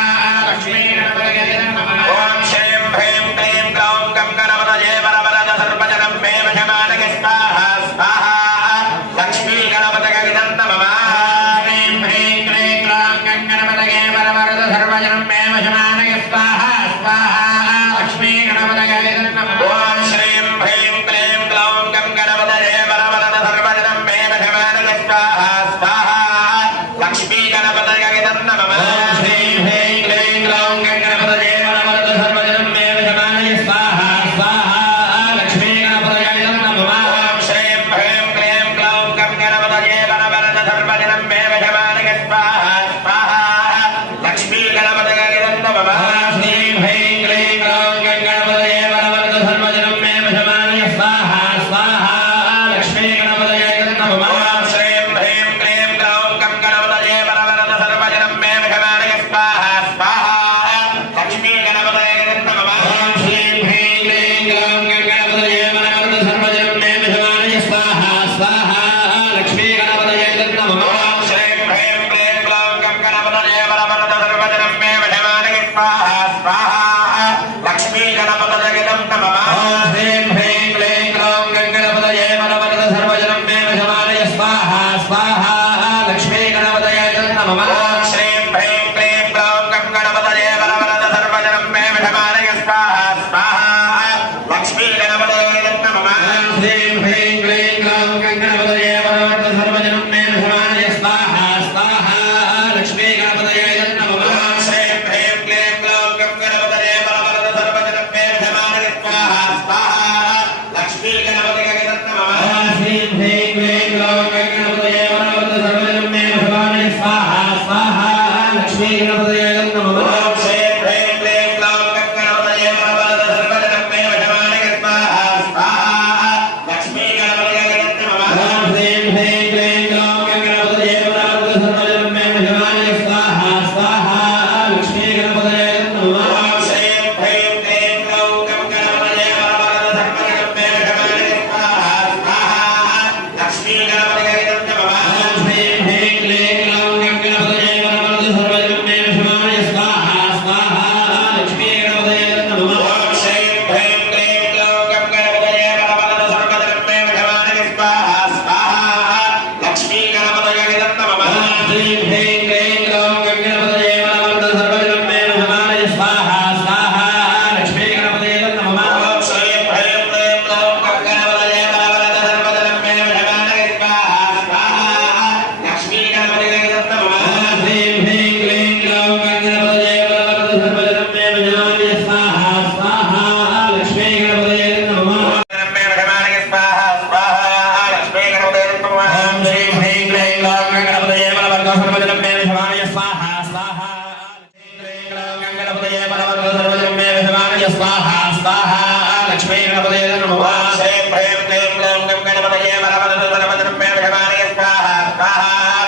लक्ष्मी गणपतये नमः ॐ श्रीं ह्रीं क्लीं ग्लौं गणपतये वरवरद सर्वजनं मे वशमानय स्वाहा स्वाहा लक्ष्मी गणपतये नमः श्रीं ह्रीं क्लीं ग्लौं गणपतये वरवरद सर्वजनं मे वशमानय स्वाहा स्वाहा लक्ष्मी गणपतये नमः ॐ श्रीं ह्रीं क्लीं ग्लौं गणपतये वरवरद सर्वजनं मे वशमानय स्वाहा स्वाहा लक्ष्मी गणपतये नमः श्रीं ह्रीं क्लीं ग्लौं गणपतये वरवरद सर्वजनं मे वशमानय स्वाहा स्वाहा लक्ष्मी गणपतये नमः श्रीं ह्रीं क्लीं ग्लौं गणपतये वरवरद सर्वजनं मे वशमानय स्वाहा स्वाहा लक्ष्मी गणपतये नमः श्रीं ह्रीं क्लीं ग्लौं गणपतये वरवरद सर्वजनं मे वशमानय स्वाहा स्वाहा लक्ष्मी गणपतये नमः श्रीं ह्रीं क्लीं ग्लौं गणपतये वरवरद सर्वजनं मे वशमानय स्वाहा स्वाहा लक्ष्मी गणपतये नमः श्रीं ह्रीं क्लीं ग्लौं गणपतये वरवरद सर्वजनं मे वशमानय स्वाहा स्वाहा लक्ष्मी गणपतये नमः श्रीं ह्रीं क्लीं ग्लौं गणपतये वरवरद सर्वजनं मे वशमानय स्वाहा स्वाहा लक्ष्मी गणपतये नमः श्रीं ह्रीं क्लीं ग्लौं गणपतये वरवरद सर्वजनं मे वशमानय स्वाहा स्वाहा लक्ष्मी गणपतये नमः श्रीं ह्रीं क्लीं ग्लौं गणपतये वरवरद सर्वजनं मे वशमानय स्वाहा स्वाहा लक्ष्मी गणपतये नमः श्रीं ह्रीं क्लीं ग्लौं गणपतये वरवरद सर्वजनं मे वशमानय स्वाहा स्वाहा लक्ष्मी गणपतये नमः श्रीं ह्रीं क्लीं ग्लौं गणपतये वरवरद सर्वजनं मे वशमानय स्वाहा स्वाहा लक्ष्मी गणपतये नमः श्रीं ह्रीं क्लीं ग्लौं गणपतये वरवरद सर्वजनं मे वशमानय स्वाहा स्वाहा लक्ष्मी गणपतये नमः श्रीं ह्रीं क्लीं ग्लौं गणपतये वरवरद सर्वजनं मे वशमानय स्वाहा स्वाहा लक्ष्मी गणपतये नमः श्रीं ह्रीं क्लीं ग्लौं गणपतये वरवरद सर्वजनं मे वशमानय स्वाहा स्वाहा लक्ष्मी गणपतये नमः श्रीं ह्रीं क्लीं ग्लौं गणपतये वरवरद सर्वजनं मे वशमानय स्वाहा स्वाहा लक्ष्मी गणपतये नमः श्रीं ह्रीं क्लीं ग्लौं गणपतये वरवरद सर्वजनं मे वशमानय स्वाहा स्वाहा लक्ष्मी गणपतये नमः श्रीं ह्रीं क्लीं ग्लौं गणपतये वरवरद सर्वजनं मे वशमानय स्वाहा स्वाहा लक्ष्मी गणपतये नमः श्रीं ह्रीं क्लीं ग्लौं गणपतये वरवरद सर्वजनं मे वशमानय स्वाहा स्वाहा लक्ष्मी गणपतये नमः श्रीं ह्रीं क्लीं ग्लौं गणपतये वरवरद सर्वजनं मे वशमानय स्वाहा स्वाहा लक्ष्मी गणपतये नमः श्रीं ह्रीं क्लीं ग्लौं गणपतये वरवरद सर्वजनं मे वशमानय स्वाहा स्वाहा लक्ष्मी गणपतये नमः मे वशमानय स्वाहा स्वाहा लक्ष्मी गणपतये नमः श्रीं ह्रीं क्लीं ग्लौं गणपतये वरवरद सर्वजनं मे वशमानय स्वाहा स्वाहा क्लीं ग्लौं गणपतये वरवरद सर्वजनं मे वशमानय स्वाहा स्वाहा लक्ष्मी गणपतये नमः श्रीं ह्रीं क्लीं ग्लौं गणपतये वरवरद सर्वजनं मे वशमानय स्वाहा स्वाहा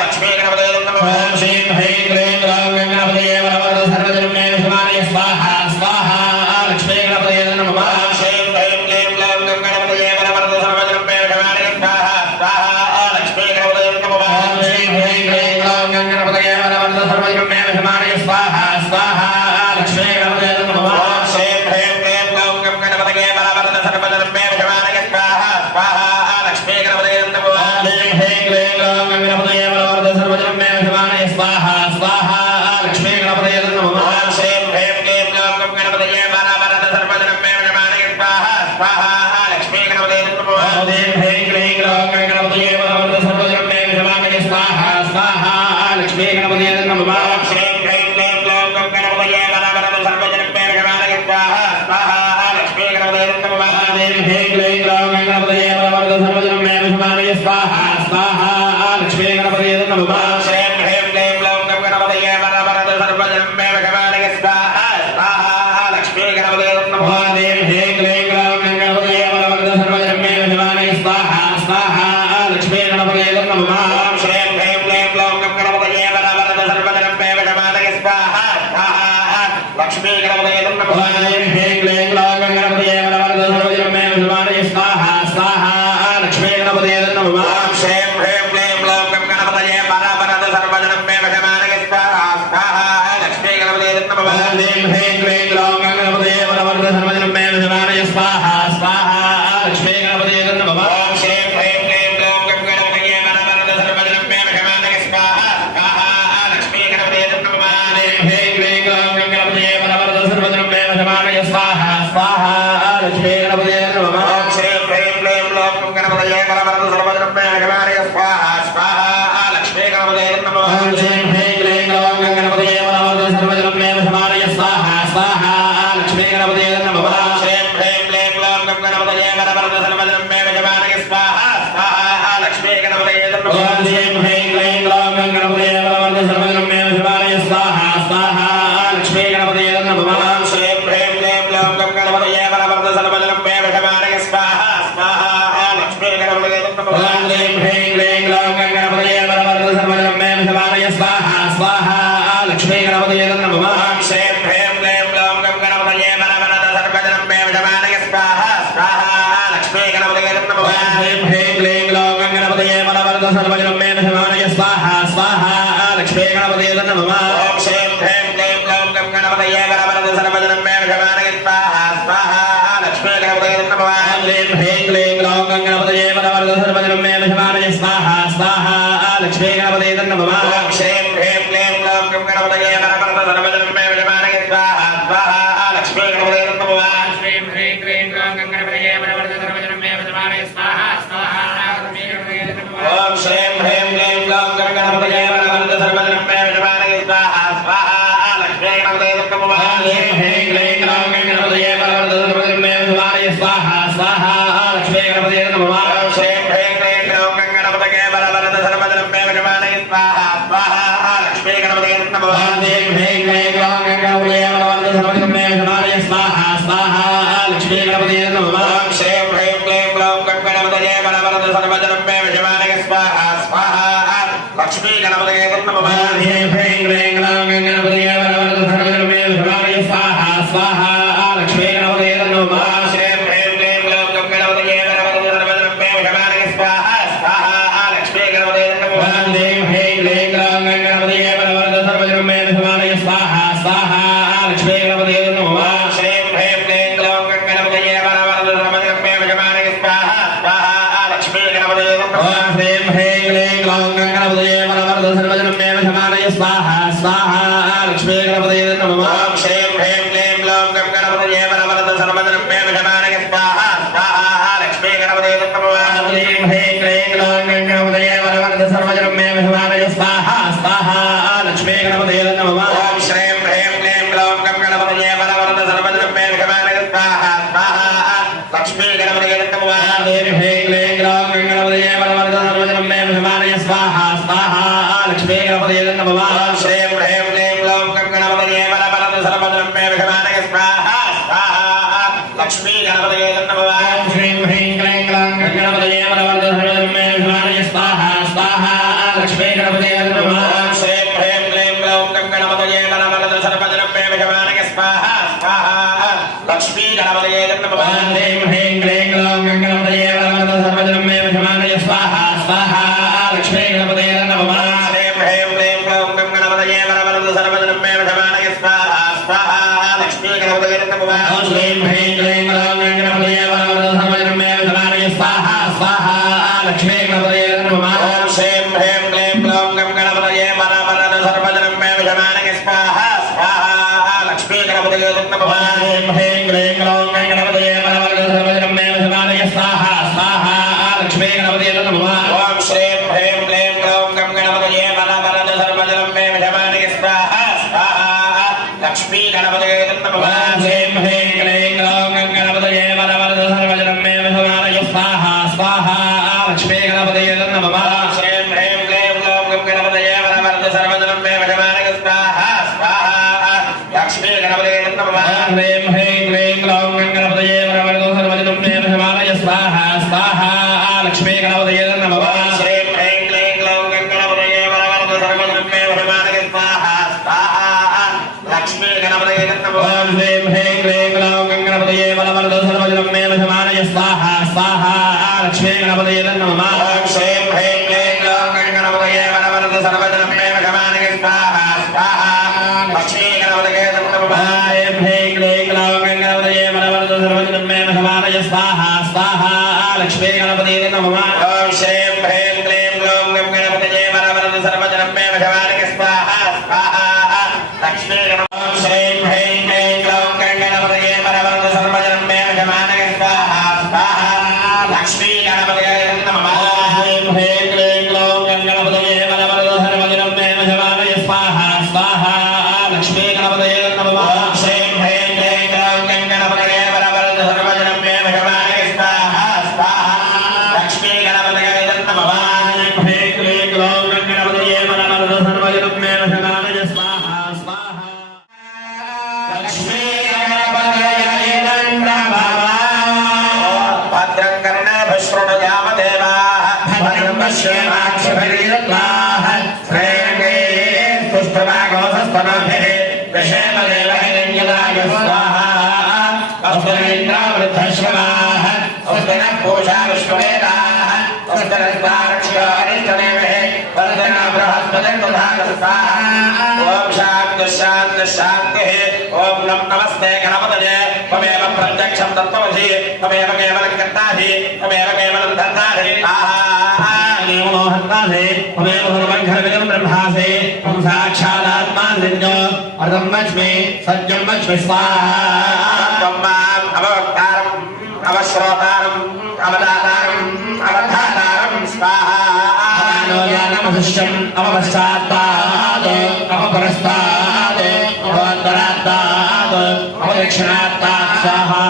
लक्ष्मी गणपतये नमः श्रीं ह्रीं क्लीं ग्लौं गणपतये वरवरद सर्वजनं मे वशमानय स्वाहा स्वाहा लक्ष्मी गणपतये नमः श्रीं ह्रीं क्लीं ग्लौं गणपतये वरवरद सर्वजनं मे वशमानय स्वाहा स्वाहा लक्ष्मी गणपतये नमः श्रीं ह्रीं क्लीं ग्लौं गणपतये वरवरद सर्वजनं मे वशमानय स्वाहा स्वाहा लक्ष्मी गणपतये नमः श्रीं ह्रीं क्लीं ग्लौं गणपतये वरवरद सर्वजनं मे वशमानय स्वाहा स्वाहा लक्ष्मी गणपतये नमः श्रीं ह्रीं क्लीं ग्लौं गणपतये वरवरद सर्वजनं मे वशमानय स्वाहा स्वाहा लक्ष्मी गणपतये नमः श्रीं ह्रीं क्लीं ग्लौं गणपतये वरवरद सर्वजनं मे वशमानय स्वाहा स्वाहा लक्ष्मी गणपतये नमः श्रीं ह्रीं क्लीं ग्लौं गणपतये वरवरद सर्वजनं मे वशमानय स्वाहा स्वाहा लक्ष्मी गणपतये नमः श्रीं ह्रीं क्लीं ग्लौं गणपतये वरवरद सर्वजनं मे वशमानय स्वाहा स्वाहा लक्ष्मी गणपतये नमः श्रीं ह्रीं क्लीं ग्लौं गणपतये वरवरद सर्वजनं मे वशमानय स्वाहा स्वाहा लक्ष्मी गणपतये नमः श्रीं ह्रीं क्लीं ग्लौं गणपतये वरवरद सर्वजनं मे वशमानय स्वाहा स्वाहा लक्ष्मी गणपतये नमः श्रीं ह्रीं क्लीं ग्लौं गणपतये वरवरद सर्वजनं स्वाहा लक्ष्मी गणपतये नमः ओम श्रीं ह्रीं क्लीं ग्लौं गं गणपतये वरवरद सर्वजनं मे विषमादये स्वाहा स्वाहा लक्ष्मी गणपतये नमः ओम श्रीं ह्रीं क्लीं ग्लौं गं गणपतये वरवरद सर्वजनं मे विषमादये स्वाहा स्वाहा लक्ष्मी गणपतये नमः ओम श्रीं ह्रीं क्लीं ग्लौं गं गणपतये वरवरद सर्वजनं मे विषमादये स्वाहा स्वाहा लक्ष्मी गणपतये नमः ओम श्रीं ह्रीं क्लीं ग्लौं गं गणपतये वरवरद सर्वजनं मे विषमादये स्वाहा स्वाहा लक्ष्मी गणपतये नमः ओम श्रीं ह्रीं क्लीं ग्लौं गं गणपतये वरवरद सर्वजनं मे विषमादये स्वाहा स्वाहा लक्ष्मी गणपतये नमः ओम श्रीं ह्रीं क्लीं ग्लौं गं गणपतये वरवरद सर्वजनं मे विषमादये स्वाहा स्वाहा लक्ष्मी गणपतये नमः ओम श्रीं ह्रीं क्लीं ग्लौं गं गणपतये वरवरद सर्वजनं मे विषमादये स्वाहा स्वाहा लक्ष्मी गणपतये नमः ओम श्रीं ह्रीं क्लीं ग्लौं गं गणपतये वरवरद सर्वजनं मे विषमादये स्वाहा स्वाहा लक्ष्मी गणपतये नमः ओम श्रीं ह्रीं क्लीं ग्लौं गं गणपतये वरवरद सर्वजनं मे विषमादये स्वाहा स्वाहा लक्ष्मी गणपतये नमः ओम श्रीं ह्रीं क्लीं ग्लौं गं गणपतये वरवरद सर्वजनं मे विषमादये स्वाहा स्वाहा लक्ष्मी गणपतये नमः ओम श्रीं ह्रीं क्लीं ग्लौं गं गणपतये वरवरद सर्वजनं मे विषमादये स्वाहा स्वाहा लक्ष्मी गणपतये नमः ओम श्रीं ह्रीं क्लीं ग्लौं गं गणपतये वरवरद सर्वजनं मे विषमादये स्वाहा स्वाहा लक्ष्मी गणपतये नमः ओम श्रीं ह्रीं क्लीं ग्लौं गं गणपतये वरवरद सर्वजनं मे विषमादये स्वाहा स्वाहा लक्ष्मी गणपतये नमः ओम श्रीं ह्रीं क्लीं ग्लौं गं गणपतये वरवरद सर्वजनं मे विषमादये स्वाहा स्वाहा लक्ष्मी गणपतये नमः ओम श्रीं ह्रीं क्लीं ग्लौं गं गणपतये वरवरद सर्वजनं मे विषमादये स्वाहा स्वाहा लक्ष्मी गणपतये नमः ओम श्रीं ह्रीं क्लीं ग्लौं गं गणपतये वरवरद सर्वजनं मे विषमादये स्वाहा स्वाहा लक्ष्मी गणपतये नमः ओम श्रीं ह्रीं क्लीं ग्लौं गं गणपतये वरवरद सर्वजनं मे विषमादये स्वाहा स्वाहा लक्ष्मी गणपतये नमः ओम श्रीं ह्रीं क्लीं ग्लौं गं गणपतये वरवरद सर्वजनं मे विषमादये स्वाहा स्वाहा लक्ष्मी गणपतये नमः ओम श्रीं ह्रीं क्लीं ग्लौं गं गणपतये वरवरद सर्वजनं मे विषमादये स्वाहा स्वाहा लक्ष्मी गणपतये नमः ओम श्रीं ह्रीं क्लीं ग्लौं गं गणपतये वरवरद सर्वजनं मे विषमादये स्वाहा स्वाहा लक्ष्मी गणपतये नमः ओम श्रीं ह्रीं क्लीं ग्लौं गं गणपतये वरवरद सर्वजनं मे विषमादये स्वाहा स्वाहा लक्ष्मी गणपतये नमः ओम श्रीं ह्रीं क्लीं ग्लौं गं गणपतये वरवरद सर्वजनं मे विषमादये स्वाहा स्वाहा लक्ष्मी गणपतये नमः ओम श्रीं ह्रीं क्लीं ग्लौं गं गणपतये वरवरद सर्वजनं मे विषमादये स्वाहा स्वाहा लक्ष्मी गणपतये नमः ओम श्रीं ह्रीं क्लीं ग्लौं गं गणपतये वरवरद सर्वजनं मे विषमादये स्वाहा स्वाहा लक्ष्मी गणपतये नमः ओम श्रीं ह्रीं क्लीं ग्लौं गं गणपतये वरवरद सर्वजनं मे विषमादये स्वाहा स्वाहा लक्ष्मी गणपतये नमः ओम श्रीं ह्रीं क्लीं ग्लौं गं गणपतये वरवरद सर्वजनं मे विषमादये स्वाहा स्वाहा लक्ष्मी गणपतये नमः ओम श्रीं ह्रीं क्लीं ग्लौं गं गणपतये वरवरद सर्वजनं मे विषमादये स्वाहा स्वाहा लक्ष्मी गणपतये नमः ओम श्रीं ह्रीं क्लीं ग्लौं गं गणपतये वरवरद सर्वजनं मे विषमादये स्वाहा स्वाहा लक्ष्मी गणपतये नमः ओम श्रीं ह्रीं क्लीं ग्लौं गं गणपतये वरवरद सर्वजनं मे विषमादये स्वाहा स्वाहा लक्ष्मी गणपतये नमः ओम श्रीं ह्रीं क्लीं ग्लौं गं गणपतये वरवरद सर्वजनं मे विषमादये स्वाहा स्वाहा लक्ष्मी गणपतये नमः ओम श्रीं ह्रीं क्लीं ग्लौं गं गणपतये वरवरद सर्वजनं मे विषमादये स्वाहा स्वाहा लक्ष्मी गणपतये नमः ओम श्रीं ह्रीं क्लीं ग्लौं गं गणपतये वरवरद सर्वजनं मे विषमादये स्वाहा स्वाहा लक्ष्मी गणपतये नमः ओम श्रीं ह्रीं क्लीं ग्लौं गं गणपतये वरवरद सर्वजनं मे विषमादये स्वाहा स्वाहा लक्ष्मी गणपतये नमः ओम श्रीं ह्रीं क्लीं ग्लौं गं गणपतये वरवरद सर्वजनं मे विषमादये स्वाहा स्वाहा लक्ष्मी गणपतये नमः ओम श्रीं ह्रीं क्लीं ग्लौं गं गणपतये वरवरद सर्वजनं मे विषमादये स्वाहा स्वाहा लक्ष्मी गणपतये नमः ओम श्रीं ह्रीं क्लीं ग्लौं गं गणपतये वरवरद सर्वजनं मे विषमादये स्वाहा स्वाहा लक्ष्मी गणपतये नमः ओम श्रीं ह्रीं क्लीं ग्लौं गं गणपतये वरवरद सर्वजनं मे विषमादये स्वाहा स्वाहा लक्ष्मी गणपतये नमः ओम श्रीं ह्रीं क्लीं ग्लौं गं गणपतये वरवरद सर्वजनं मे विषमादये स्वाहा स्वाहा लक्ष्मी गणपतये नमः ओम श्रीं ह्रीं क्लीं ग्लौं गं गणपतये वरवरद सर्वजनं मे विषमादये स्वाहा स्वाहा लक्ष्मी गणपतये नमः ओम श्रीं ह्रीं क्लीं ग्लौं गं गणपतये वरवरद सर्वजनं मे विषमादये स्वाहा स्वाहा लक्ष्मी गणपतये नमः ओम श्रीं ह्रीं क्लीं ग्लौं गं गणपतये वरवरद सर्वजनं मे विषमादये स्वाहा स्वाहा लक्ष्मी गणपतये नमः ओम श्रीं ह्रीं क्लीं ग्लौं गं गणपतये वरवरद सर्वजनं मे विषमादये स्वाहा स्वाहा लक्ष्मी गणपतये नमः ओम श्रीं ह्रीं क्लीं ग्लौं गं गणपतये वरवरद सर्वजनं मे विषमादये स्वाहा स्वाहा लक्ष्मी गणपतये नमः ओम श्रीं ह्रीं क्लीं ग्लौं गं गणपतये वरवरद सर्वजनं मे विषमादये स्वाहा स्वाहा లక్ష్మీ గణపతయే నమః శ్రీం హ్రీం క్లీం గ్లౌం గణపతయే వరవరద సర్వజన్మే వరమానకే స్వాహా స్వాహా లక్ష్మీ గణపతయే నమః శ్రీం హ్రీం క్లీం గ్లౌం గణపతయే వరవరద సర్వజన్మే వరమానకే స్వాహా స్వాహా లక్ష్మీ గణపతయే నమః శ్రీం హ్రీం క్లీం గ్లౌం గణపతయే వరవరద సర్వజన్మే వరమానకే స్వాహా స్వాహా లక్ష్మీ గణపతయే నమః శ్రీం హ్రీం క్లీం గ్లౌం గణపతయే వరవరద సర్వజన్మే వరమానకే స్వాహా స్వాహా లక్ష్మీ గణపతయే నమః ఓం శ్రీం హ్రీం క్లీం గ్లౌం గణపతయే వరవరద సర్వజన్మే వరమానకే స్వాహా స్వాహా లక్ష్మీ గణపతయే శ్రీం హ్రీం క్లీం గ్లౌం గణపతయే వరవరద సర్వజన్మే వరమానకే స్వాహా స్వాహా లక్ష్మీ గణపతయే నమః శ్రీం హ్రీం క్లీం గ్లౌం గణపతయే వరవరద సర్వజన్మే వరమానకే స్వాహా స్వాహా లక్ష్మీ గణపతయే నమః శ్రీం హ్రీం క్లీం గ్లౌం గణపతయే వరవరద సర్వజన్మే వరమానకే స్వాహా స్వాహా లక్ష్మీ గణపతయే నమః శ్రీం హ్రీం క్లీం గ్లౌం గణపతయే వరవరద సర్వజన్మే వరమానకే స్వాహా స్వాహా లక్ష్మీ గణపతయే నమః భద్రం కర్ణేభిः శృణుయామ దేవాः భద్రం పశ్యేమాక్షభిర్యజత్రాः శ్రేయంగే పుష్పవాగోసస్తనోభిः దశేమ దేవహిరంజనాయ స్వాహా వస్తునేంద్రావృద్ధశ్రవాः వస్తునః పూషా విశ్వవేదాः వస్తునస్వారక్ష్యో హరిష్టనేమిः వస్తునః బృహస్పతిర్దధాత స్వాహా ఓం శాంతి శాంతి శాంతిः ఓం నమస్తే గణపతయే త్వమేవ ప్రత్యక్షం తత్వమసి త్వమేవ కేవలం కర్తాసి త్వమేవ కేవలం ధర్తాసి దేవో హర్తాసి త్వమేవ సర్వం ఖల్విదం బ్రహ్మాసి త్వం సాక్షాదాత్మానిత్యో అర్థం వచ్మి సత్యం వచ్మి స్వాహా త్వం మాం అవవక్తారం అవశ్రోతారం అవదాతారం అవధాతారం స్వాహా నమః అవపశ్చాత్తాద్ అవపరస్తాద్ అవత్తరాత్తాద్ అవదక్షిణాత్తాద్ స్వాహా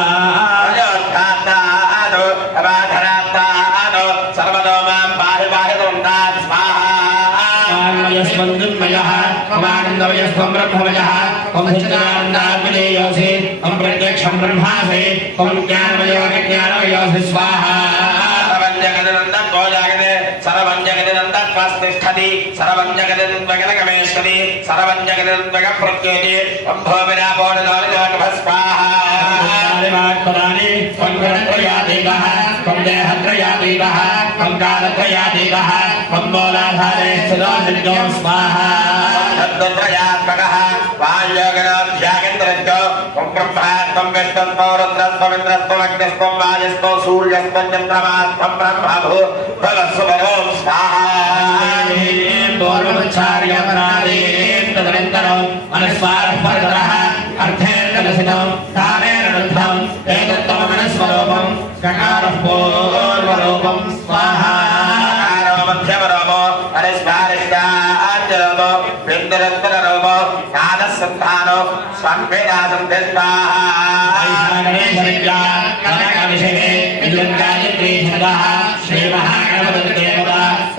అయోధ్యాత్తాద్ అవాధరాత్తాద్ సర్వదో మాం పాహి పాహితుంతాద్ స్వాహా ఆన్మయస్వం దుర్మయః అవానందమయస్వం బ్రహ్మమయః త్వం సచ్చిదానందాత్మనేయోసి త్వం ప్రత్యక్షం బ్రహ్మాసి త్వం జ్ఞానమయో విజ్ఞానమయోసి స్వాహా సర్వం జగదినంతస్తిష్టతి సర్వం జగదిన్వగనగమేశ్వరి సర్వం జగదిన్వగ ప్రత్యేతి భస్వాహాని త్వంగరత్రయాదీవః త్వం దేహత్రయాదీవః త్వం కాలత్రయాదీవః త్వం మూలాధారే స్థితో నిత్యో స్వాహా తత్త్రయాత్మకః వాయుగణాధ్యాగేంద్రజ్ఞో త్వం బ్రహ్మా త్వం విష్ణుః త్వం రుద్రః త్వం ఇంద్రః త్వం అగ్నిః త్వం వాయుః త్వం సూర్యః త్వం చంద్రమా త్వం బ్రహ్మ భూః స్వాహా పూర్వచార్యవరాదేతదనంతరం అనుస్వారః పరతరః అర్థేర్దలసితం తానేన రుద్ధం ఏతత్తమ మనస్వరూపం కకారః పూర్వరూపం స్వాహా మధ్యమరూపో అనుస్వారిష్టాంజలోపో బిందురంతరూపో నాదసంధానో స్వాన్వేదాసంధే స్వాహా శ్రీమహాగణపతి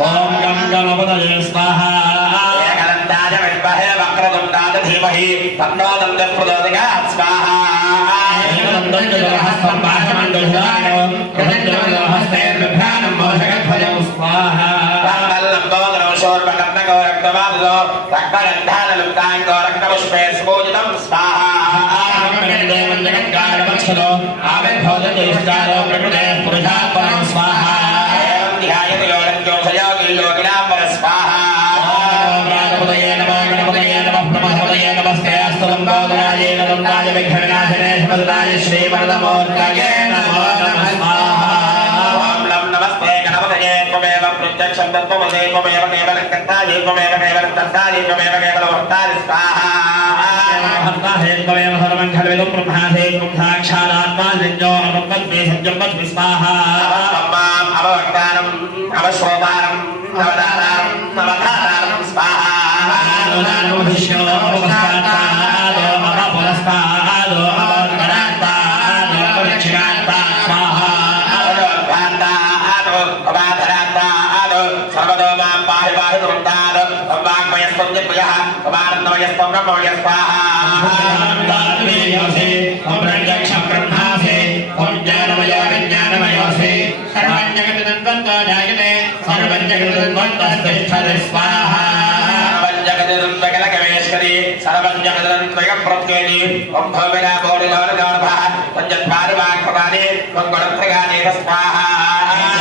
ఓం గం గణపతయే స్వాహా ఏకదంతాయ విద్మహే వక్రతుండాయ ధీమహి తన్నో దంత ప్రచోదయాత్ స్వాహా ఏకదంతోహస్తం బాహ్యమండలానో కదంతోహస్తైర్విభ్రానం మోషగధ్వజం స్వాహా లంబోదరోషోర్వకర్ణగో రక్తవాదులో రక్తగంధానలుప్తాంగో రక్తపుష్పే స్ఫోజితం స్వాహా దేవం జగత్కారపక్షలో ఆవిర్భవతిష్టారో ప్రకృతే పురుషాత్మనం స్వాహా ధ్యాయతి యోగజ్యోషయోగి యోగిలాంబర స్వాహా గణపతయే నమః ప్రమహపతయే నమస్తే అస్తు లంబోదరాయ నందాయ విఘ్ననాశనే సమదాయ శ్రీవరదమూర్తయే నమో నమః స్వాహా ఓం లం నమస్తే గణపతయే త్వమేవ ప్రత్యక్షం తత్వమసి త్వమేవ కేవలం కర్తాసి త్వమేవ కేవలం కర్తాసి త్వమేవ కేవలం హర్తాసి స్వాహా హర్తాసి త్వమేవ సర్వం ఖల్విదం బ్రహ్మాసి త్వం సాక్షాదాత్మానిత్యో అర్థం వచ్మి సత్యం వచ్మి స్వాహా మాం అవవక్తారం అవశ్రోతారం అవదాతారం అవధాతారం స్వాహా సర్వదో మాం పాహి పాహితుంతాద్ వాగ్మయస్త్వం దివ్యః వానందమయస్త్వం బ్రహ్మమయ స్వాహా ప్రత్యక్షం బ్రహ్మాసి జ్ఞానమయో విజ్ఞానమయోసి సర్వం జగతినందన్ सर्वतो जायते सर्वं जगदुन्वन्तस्तिष्ठति स्वाहा सर्वं जगदुन्वगलगवेश्वरी सर्वं जगदुन्वगप्रत्येति ॐ भवेना बोधिलोलगोर्भः पञ्चद्वारवाक्पदानि मङ्गलत्रयादेव स्वाहा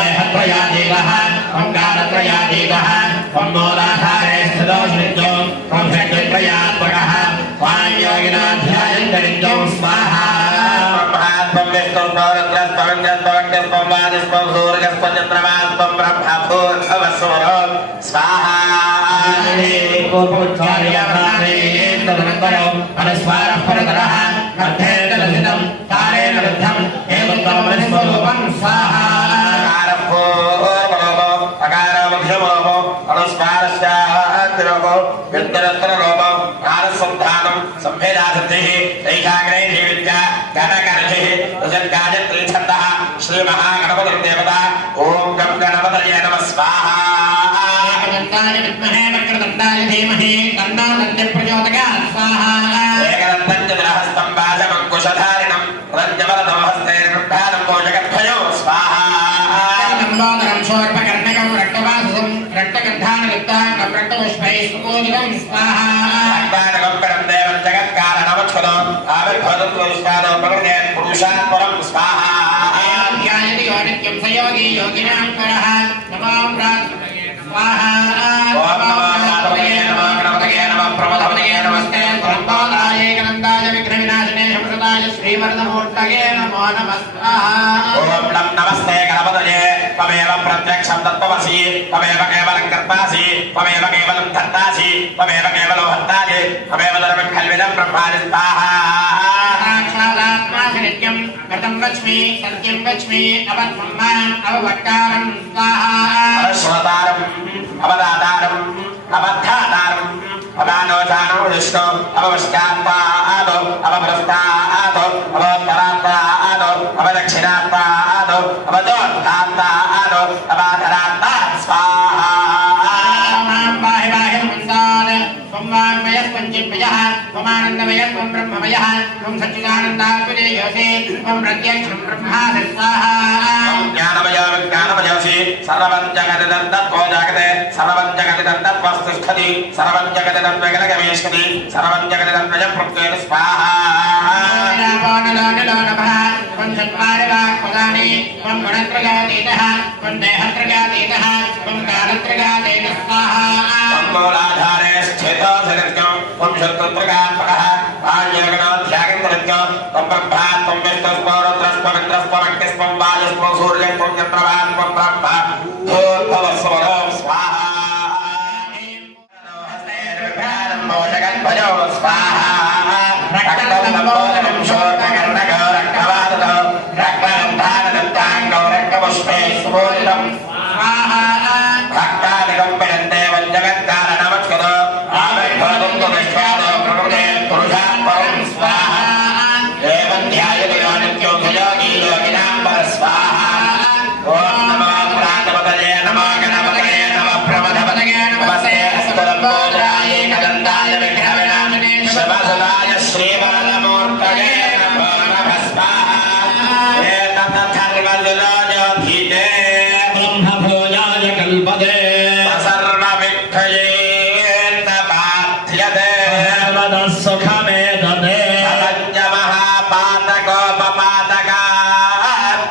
देहत्रयादेवः ओङ्कारत्रयादेवः ॐ मूलाधारे स्थितो श्रीजो ॐ शक्तित्रयात्मकः वायुयोगिनाध्यायन्तरिजो स्वाहा ब्रह्मात्मं विष्णुर्गौरद्रस्त्वं वादिस्त्वं सूर्यस्त्वं चन्द्रमास्त्वं ब्रह्मभूर्भुवस्वरो स्वाहा अनुस्वारः परतरः अर्थेन लसितं तारेण लब्धम् एवं तमस्वरूपं स्वाहा अकारमध्यमो अनुस्वारस्यातिरोगो व्यन्तरत्तरलोपो नारसंधानं संभेदासक्तिः ऐकाग्रे जीवित्या गणकर्षिः रजत्काजत्री छन्दः श्रीमहागणपतिर्देवता ॐ गं गणपतये नमः स्वाहा एकदन्ताय विद्महे वक्रतुण्डाय धीमहि तन्नो दन्तिः प्रचोदयात् स्वाहा एकदन्तं चतुरहस्तं वाजमङ्कुशधारिणं रञ्जवरदमहस्ते निर्धानं भोजगद्भयो स्वाहा लम्बोदरं शोर्पकर्णकं रक्तवासुं रक्तगन्धानयुक्ताङ्गं रक्तपुष्पैः सुपूजितं स्वाहा अग्वानकं परं देवं जगत्कारणमच्छुदो आविर्भवतं पुरुषादो प्रकृतेन् पुरुषात् परं स्वाहा ध्यायति यो नित्यं स योगी योगिनां परः नमो स्वाहा ॐ नमो गणपतये नमः प्रमथपतये नमस्ते ब्रह्मोदाय एकदन्ताय विघ्नविनाशिने शमसदाय श्रीवरदमूर्तये नमो नमः स्वाहा ॐ नमस्ते गणपतये त्वमेव प्रत्यक्षं तत्त्वमसि त्वमेव केवलं कर्तासि त्वमेव केवलं धर्तासि त्वमेव केवलो हर्तासि त्वमेव सर्वखल्विदं ब्रह्माणि स्वाहा साक्षादात्मासि नित्यं गतं वच्मि सत्यं वच्मि अवत्वं माम् अववक्तारं स्वाहा अवश्रोतारम् अवदातारम् अवद्धातारम् अवानोचानो विष्णु अववश्चात्तादो अवभ्रष्टादो अवोत्तरात्तादो अवदक्षिणात्तादो अवदोत्तात्तादो अवाधरात्तात् स्वाहा बाहि बाहिं पुंसान् त्वं वाङ्मयः पञ्चमयः त्वमानन्दमयः त्वं ब्रह्ममयः त्वं सच्चिदानन्दात्मनेयोऽसि त्वं प्रत्यक्षं ब्रह्मासि स्वाहा ज्ञानमयो विज्ञानमयोऽसि सर्वं जगदिदं तत्त्वो जागते सर्वं जगदिदं तत्त्वस्तिष्ठति सर्वं जगदिदं जगदगमेष्यति सर्वं जगदिदं प्रत्येन स्वाहा त्वं चत्वारिवाक्पदानि त्वं गुणत्रयातीतः त्वं देहत्रयातीतः त्वं कालत्रयातीतः स्वाहा त्वं मूलाधारे स्थितो जगद्गं त्वं शत्रुत्रयात्मकः आर्यगणाध्यागन्तरिज्ञो त्वं ब्रह्मा त्वं विष्णुस्त्वरुद्रस्त्वमिन्द्रस्त्वमग्निस्त्वं वायुस्त्वं सूर्यस्त्वं चन्द्रमान् त्वं ब्रह्म भूर्भुवस्वरो स्वाहा भजो स्वाहा रक्तं लम्बोदरं शोर्पकर्णको रक्तवादनो रक्तगन्धानदत्ताङ्गो रक्तपुष्पे सुपूजितं स्वाहा भक्तादिकं पिबन्ते वञ्जगत्कारणमच्छुदो आविर्भवतं तु विश्वादो प्रकृते पुरुषात् परं स्वाहा एवं ध्यायति यो नित्यो योगी योगिनां परः स्वाहा ॐ नमो प्रातपतये नमो गणपतये नमः प्रमथपतये नमस्ते अस्तुलम्बोदराय एकदन्ताय विघ्नविनाशिने शमसदाय श्रीवरदमूर्तये नमो नमः स्वाहा एतत्थर्वजलाजोधीते ब्रह्मभोजाय कल्पते सर्वविघ्नये बाध्यते सर्वदसुखमेतते पञ्चमहापातकोपपातका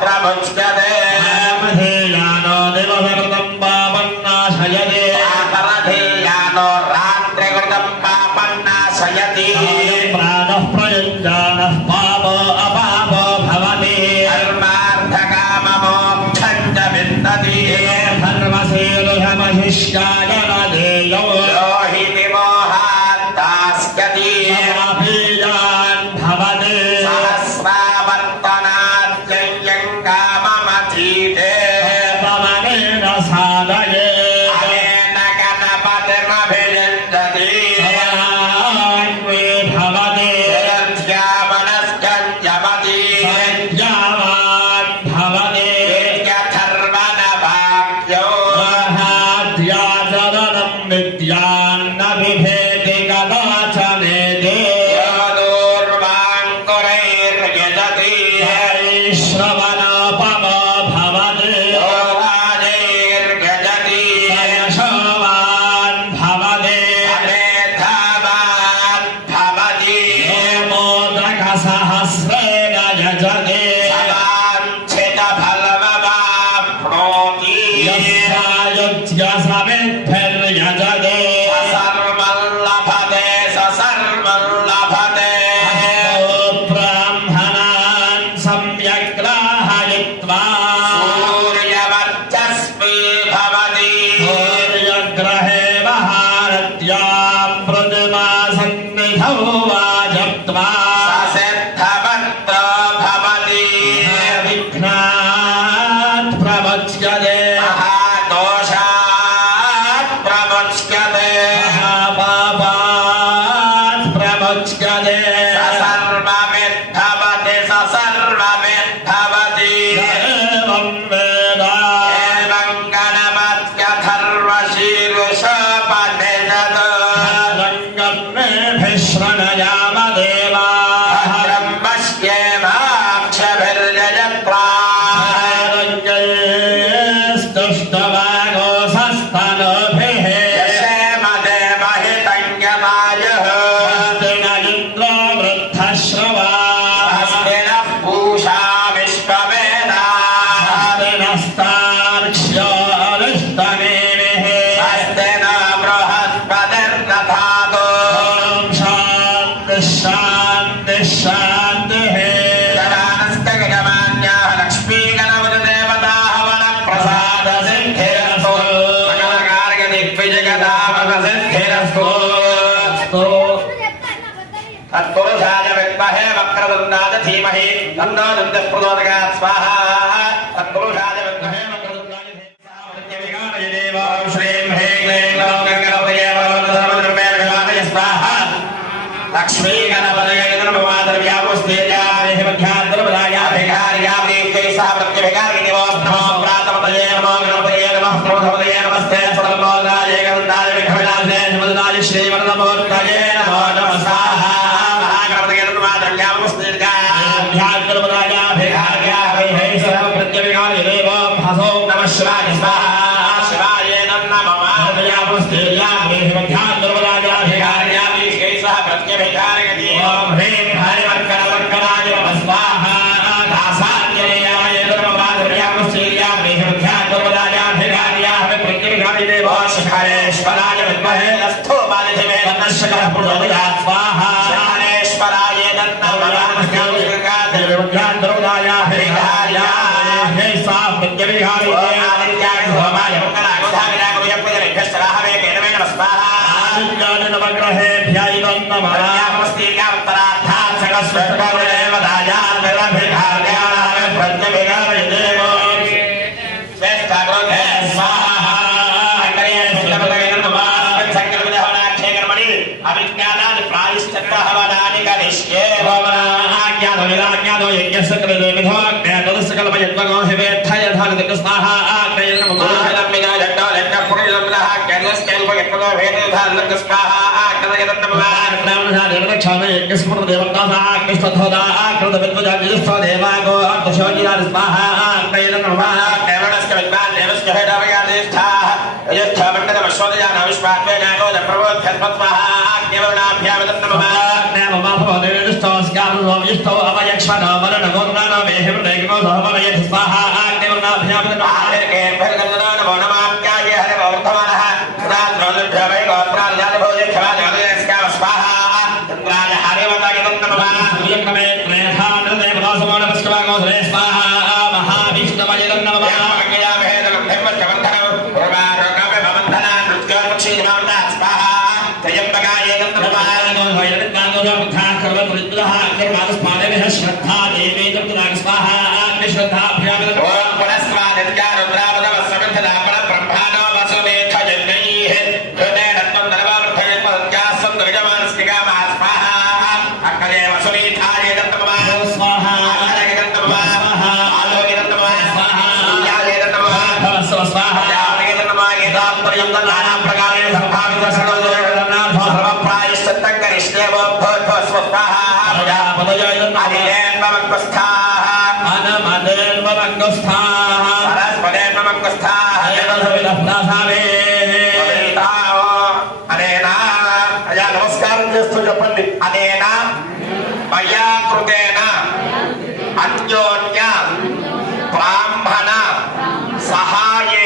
प्रमुच्यते मधेयानो दिवसकृतं पापन्नाशयते अपरधेयानो रात्रिकृतं पापन्नाशयति प्राणः प्रयुञ्जानः पापो अपापो भवति धर्मार्थकाममोक्षं च विन्दति धर्मशीलमहिष्काय न देयो हि विमोहान्तास्यति अभियान् भवति सहस्रावर्तनाद्यं काममधीते पवनेन साधये अनेन गणपतिमभिनन्दति भवति ध्यामनश्चर्यमति सञ्ज्ञावान् भवति यथर्वणभाग्यो महाध्याचरणं विद्यान्न बिभेति कदाचनेति यदूर्वाङ्कुरैर्यजति श्रवणोपमो भवति करोति यस्यायुज्य समिद्भिर्यजते सर्वं लभते स सर्वं लभते ब्राह्मणान् सम्यक् ग्राहयित्वा सूर्यवर्चस्वी भवति सूर्यग्रहे महारत्या प्रतिमा सन्निधौ वाजत्वा सिद्धवत्रो भवति विघ्नात् प्रमुच्यते महादोषात् प्रमुच्यते महापापात् प्रमुच्यते सर्वमिद्भवति स सर्वमिद्भवति एवं वेद एवं गणमत्यथर्वशीर्षोपनिषत् रङ्गन्नेभिः शृणयाम देवाः ब्रह्मस्येवाक्षभिर्यजत्वा रङ्गैस्तुष्टवागोऽसस्तनूभिः यशेमदेवहितञ्जमायुः इन्द्रो वृद्धश्रवा हस्तिनः पूषा विश्ववेदाः हस्तिनस्तार्क्ष्यो अरिष्टनेमिः हस्तिन बृहस्पतिर्दधातु ॐ शान्तिः शान्तिः शान्तिः गणानस्तगजमान्याः लक्ष्मीगणपतिदेवताः वरप्रसादसिद्धिरस्तु सकलकार्यदिग्विजयगदाभगसिद्धिरस्तु तत्पुरुषाय विद्महे वक्रतुण्डाय धीमहि तन्नो दुन्दः प्रचोदयात् स्वाहा तत्पुरुषाय विद्महे वक्रतुण्डाय धीमहि देवो श्रीं ह्रीं क्लीं ग्लौं गङ्गणपतये सर्वद्रव्येण गणाय स्वाहा लक्ष्मी गणपतये नमः द्रव्यावस्तेजाय मध्यान्तरपदायाभिकार्यावृत्ते सा प्रत्यभिकारिणि नमो प्रातपतये नमो गणपतये नमः प्रभवतये नमस्ते सर्वमोदाय गन्धाय विघ्नाय नमोदाय श्रीमन्नमोत्तये नमो नमः स्वाहा महागणपतये नमः द्रव्यावस्तेजाय मध्यान्तरपदायाभिकार्यावृत्ते सा प्रत्यभिकारिणि देवो हसो नमः शिवाय स्वाहा शिवाय नमः द्रव्यावस्तेजाय मध्यान्तरपदायाभिकार्यावृत्ते सा प्रत्यभिकारिणि ओम ह्रीं हरिवक्करवक्कराय नमः स्वाहा दासान्ययाय नमः द्रव्यावस्तेजाय मध्यान्तरपदायाभिकार्यावृत्ते प्रत्यभिकारिणि देवो शिखरेश्वराय विद्महे अस्थो बालिधीमहे तन्नः प्रचोदयात् स्वाहा शिखरेश्वराय तन्नः मध्यान्तरपदायाभिकार्यावृत्ते सा प्रत्यभिकारिणि आदित्याय होमाय मंगलागोधाविनाय गुह्यप्रजनेभ्यश्चराहवे केनवे नमः स्वाहा नवग्रहेभ्यैवं नमः नमस्तेकावत्तरार्थात् सकलस्वरूपदेव दायान् विरभिधार्याणां प्रत्यभिकारिदेवो श्रेष्ठगुरुभ्ये स्वाहा अग्रये सुलभदये नमः संकल्पदहनाख्ये कर्मणि अविज्ञानानि प्रायश्चित्तहवनानि करिष्ये ज्ञानो यज्ञस्य कृते विधो ज्ञातस्य कल्पयत्वगो हिवेत्थय धारयति स्वाहा अग्रये नमः लम्बिना जट्टो लट्ट पुरुषलम्बः ज्ञानस्य कल्पयत्वगो भेदे धारयति स्वाहा अग्रये नमः ब्राह्मणः यज्ञस्मृत देवताः कृष्णधोदा कृत विद्वजादिस्तो देवागो अर्थशोजिराज स्वाहा अग्रये नमः देवणस्य विद्वान् देवस्य भेदवयादिष्ठाः यज्ञमण्डलमश्वदयान विश्वात्मेनागो प्रबोध्यत्वस्वाहा अग्निवर्णाभ्यां नमः नमः भवदेवदिष्टो स्कामो विष्टो अवयक्ष्मनो वरणगोर्णानो वेहिमृदेगो सहवनयत् स्वाहा अग्निवर्णाभ्यां नमः नमो नमाप्याय हरिवर्धमानः प्राद्रोलभ्यवै गोत्राल्यादिभोजे क्षमाजगदयस्काम स्वाहा चन्द्राय हरिवताय नमः यज्ञमे त्रेधानदेवदासमोनमस्कवागो सुरे स्वाहा महाविष्णवय नमः गङ्गया भेदं धर्मवर्धनं पूर्वारोगावे भवन्धना नृत्योर्मुक्षीजमावता स्वाहा त्र्यम्बकाय नमः श्रद्धा देवी स्वाहा श्रद्धाभ्यां ब्रह्माणो वसुमेथ जन्मैः हृदय दत्तं दर्वार्थयत्मत्यासं दुर्गमानस्तिकामा स्वाहा अग्रे वसुमेथाय दत्तमः स्वाहा आधारय दत्तमः स्वाहा आलोके दत्तमः स्वाहा सूर्याय दत्तमः भवस्व स्वाहा यावगे दत्तमः एतावत्पर्यन्त नाना प्रकारेण सम्भावित सर्वदोषनाथ सर्वप्रायश्चित्तं करिष्ये वो भवस्व स्वाहा प्रजापतये आदिदेवमङ्गस्थाः अनमदेवमङ्गस्थाः सरस्वदेवमङ्गस्थाः एतद्विदप्रासावे अनेना अया नमस्कारं చేస్తూ చెప్పండి అనేనా మయా కృతేన అన్యోన్య బ్రాహ్మణ సహాయ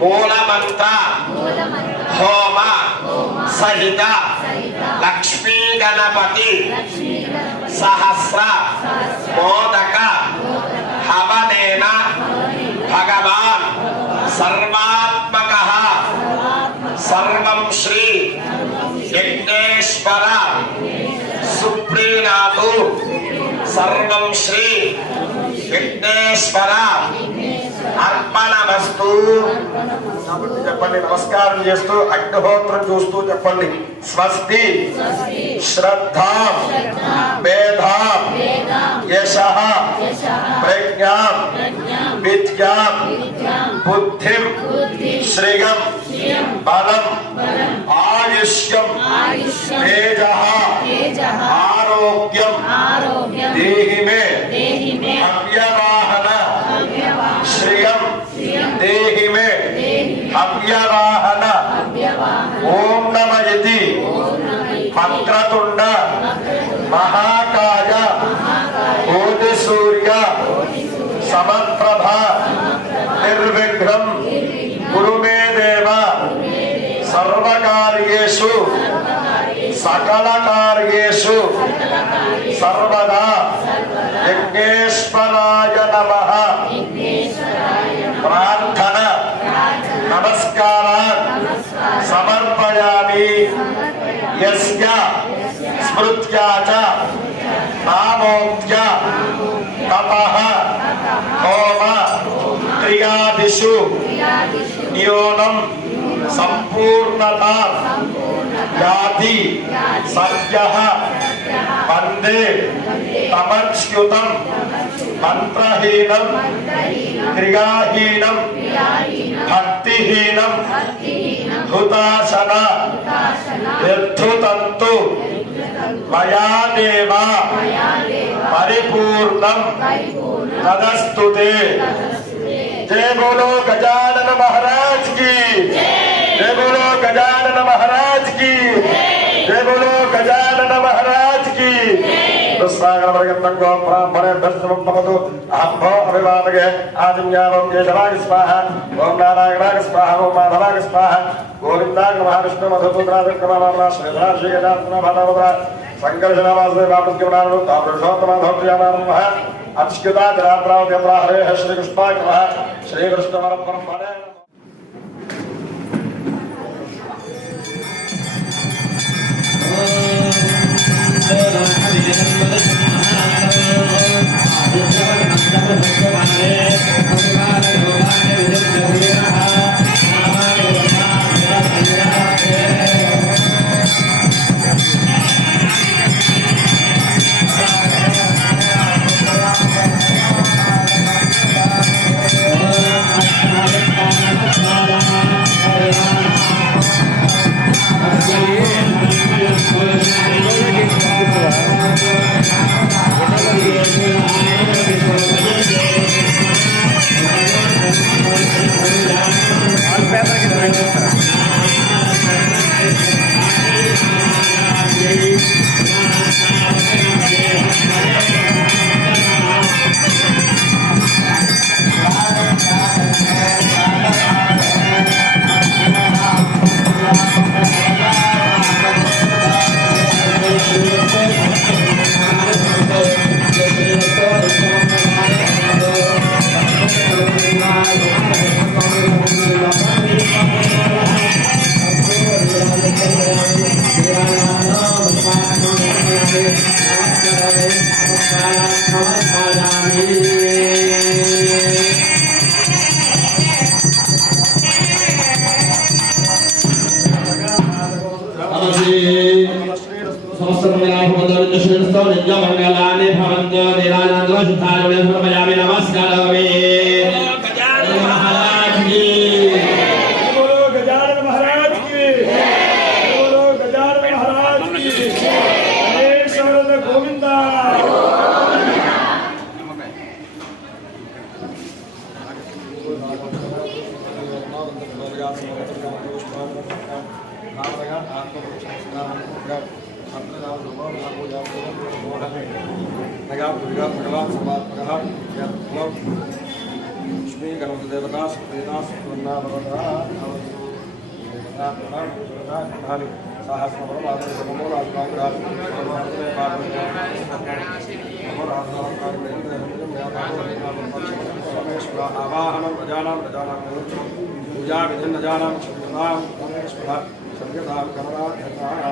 మూలమంత్ర హోమ సహిత లక్ష్మీ గణపతి సహస్ర మోదక హవనేన భగవాన్ సర్వాత్మకః సర్వం శ్రీ యజ్ఞేశ్వర సుప్రీనాథు సర్వం శ్రీ విఘ్నేశ్వర అర్పణమస్తు. చెప్పండి, నమస్కారం చేస్తూ అగ్నిహోత్రం చూస్తూ చెప్పండి. స్వస్తి శ్రద్ధాం మేధాం యశః ప్రజ్ఞాం విద్యాం బుద్ధిం శ్రియం బలం ఆయుష్యం తేజః ఆరోగ్యం దేహి మే అవ్యవాహన శ్రియం దేహి మే అవ్యవాహన. ఓం నమః వక్రతుండ మహాకాయ కోటి సూర్య సమప్రభ నిర్విఘ్నం కురు మే దేవ సర్వకార్యేషు సకల కార్యేషు సర్వదా. యజ్ఞేశ్వరాయ నమః. ప్రార్థన నమస్కారాన్ సమర్పయామి. యస్య స్మృత్యా చ నామోక్త్య తపః హోమ క్రియాదిషు న్యూనం సంపూర్ణత యాతి సత్యః వందే తమచ్యుతం మంత్రహీనం క్రియాహీనం భక్తిహీనం హుతాశన నిర్ధుతంతు మయా దేవ పరిపూర్ణం తదస్తుతే. జయ బోలో గజానన మహారాజ్ की जय बोलो गजानन महाराज की जय बोलो गजानन महाराज की. सागरवर्गं गो ब्राह्मणे दर्शनं भवतु. अहं भो अभिवादये आदिन्यावं केशवाय स्वाहा. ओम नारायणाय स्वाहा. ओम माधवाय स्वाहा. गोविन्दाय नमः. विष्णु मधुसूदनाय क्रममामना श्रीधर श्रीगजानन भागवता संकर्षणवासुदेव बापुष्कमनानु तावृषोत्तमाधोत्रियामानमः. अच्युता जराप्रावत्यप्रा हरे श्रीकृष्णाय नमः. श्रीकृष्णपरब्रह्मणे मंगलानि भवन्तु नीलानन्दोषिताय समर्पयामि नमस्कारामि महाराज की बोलो गजानन महाराज की बोलो गजानन महाराज की गणेश गोविंदा लक्ष्मी गणपति देवता सुदेवता सुवर्ण भवता देवता प्रधान प्रधान सहस्रनाम नमो राजनाथ आवाहनं प्रजानां पूजा विधिं न जानां क्षम्यतां रमेश्वरः क्षम्यतां कमलाधरः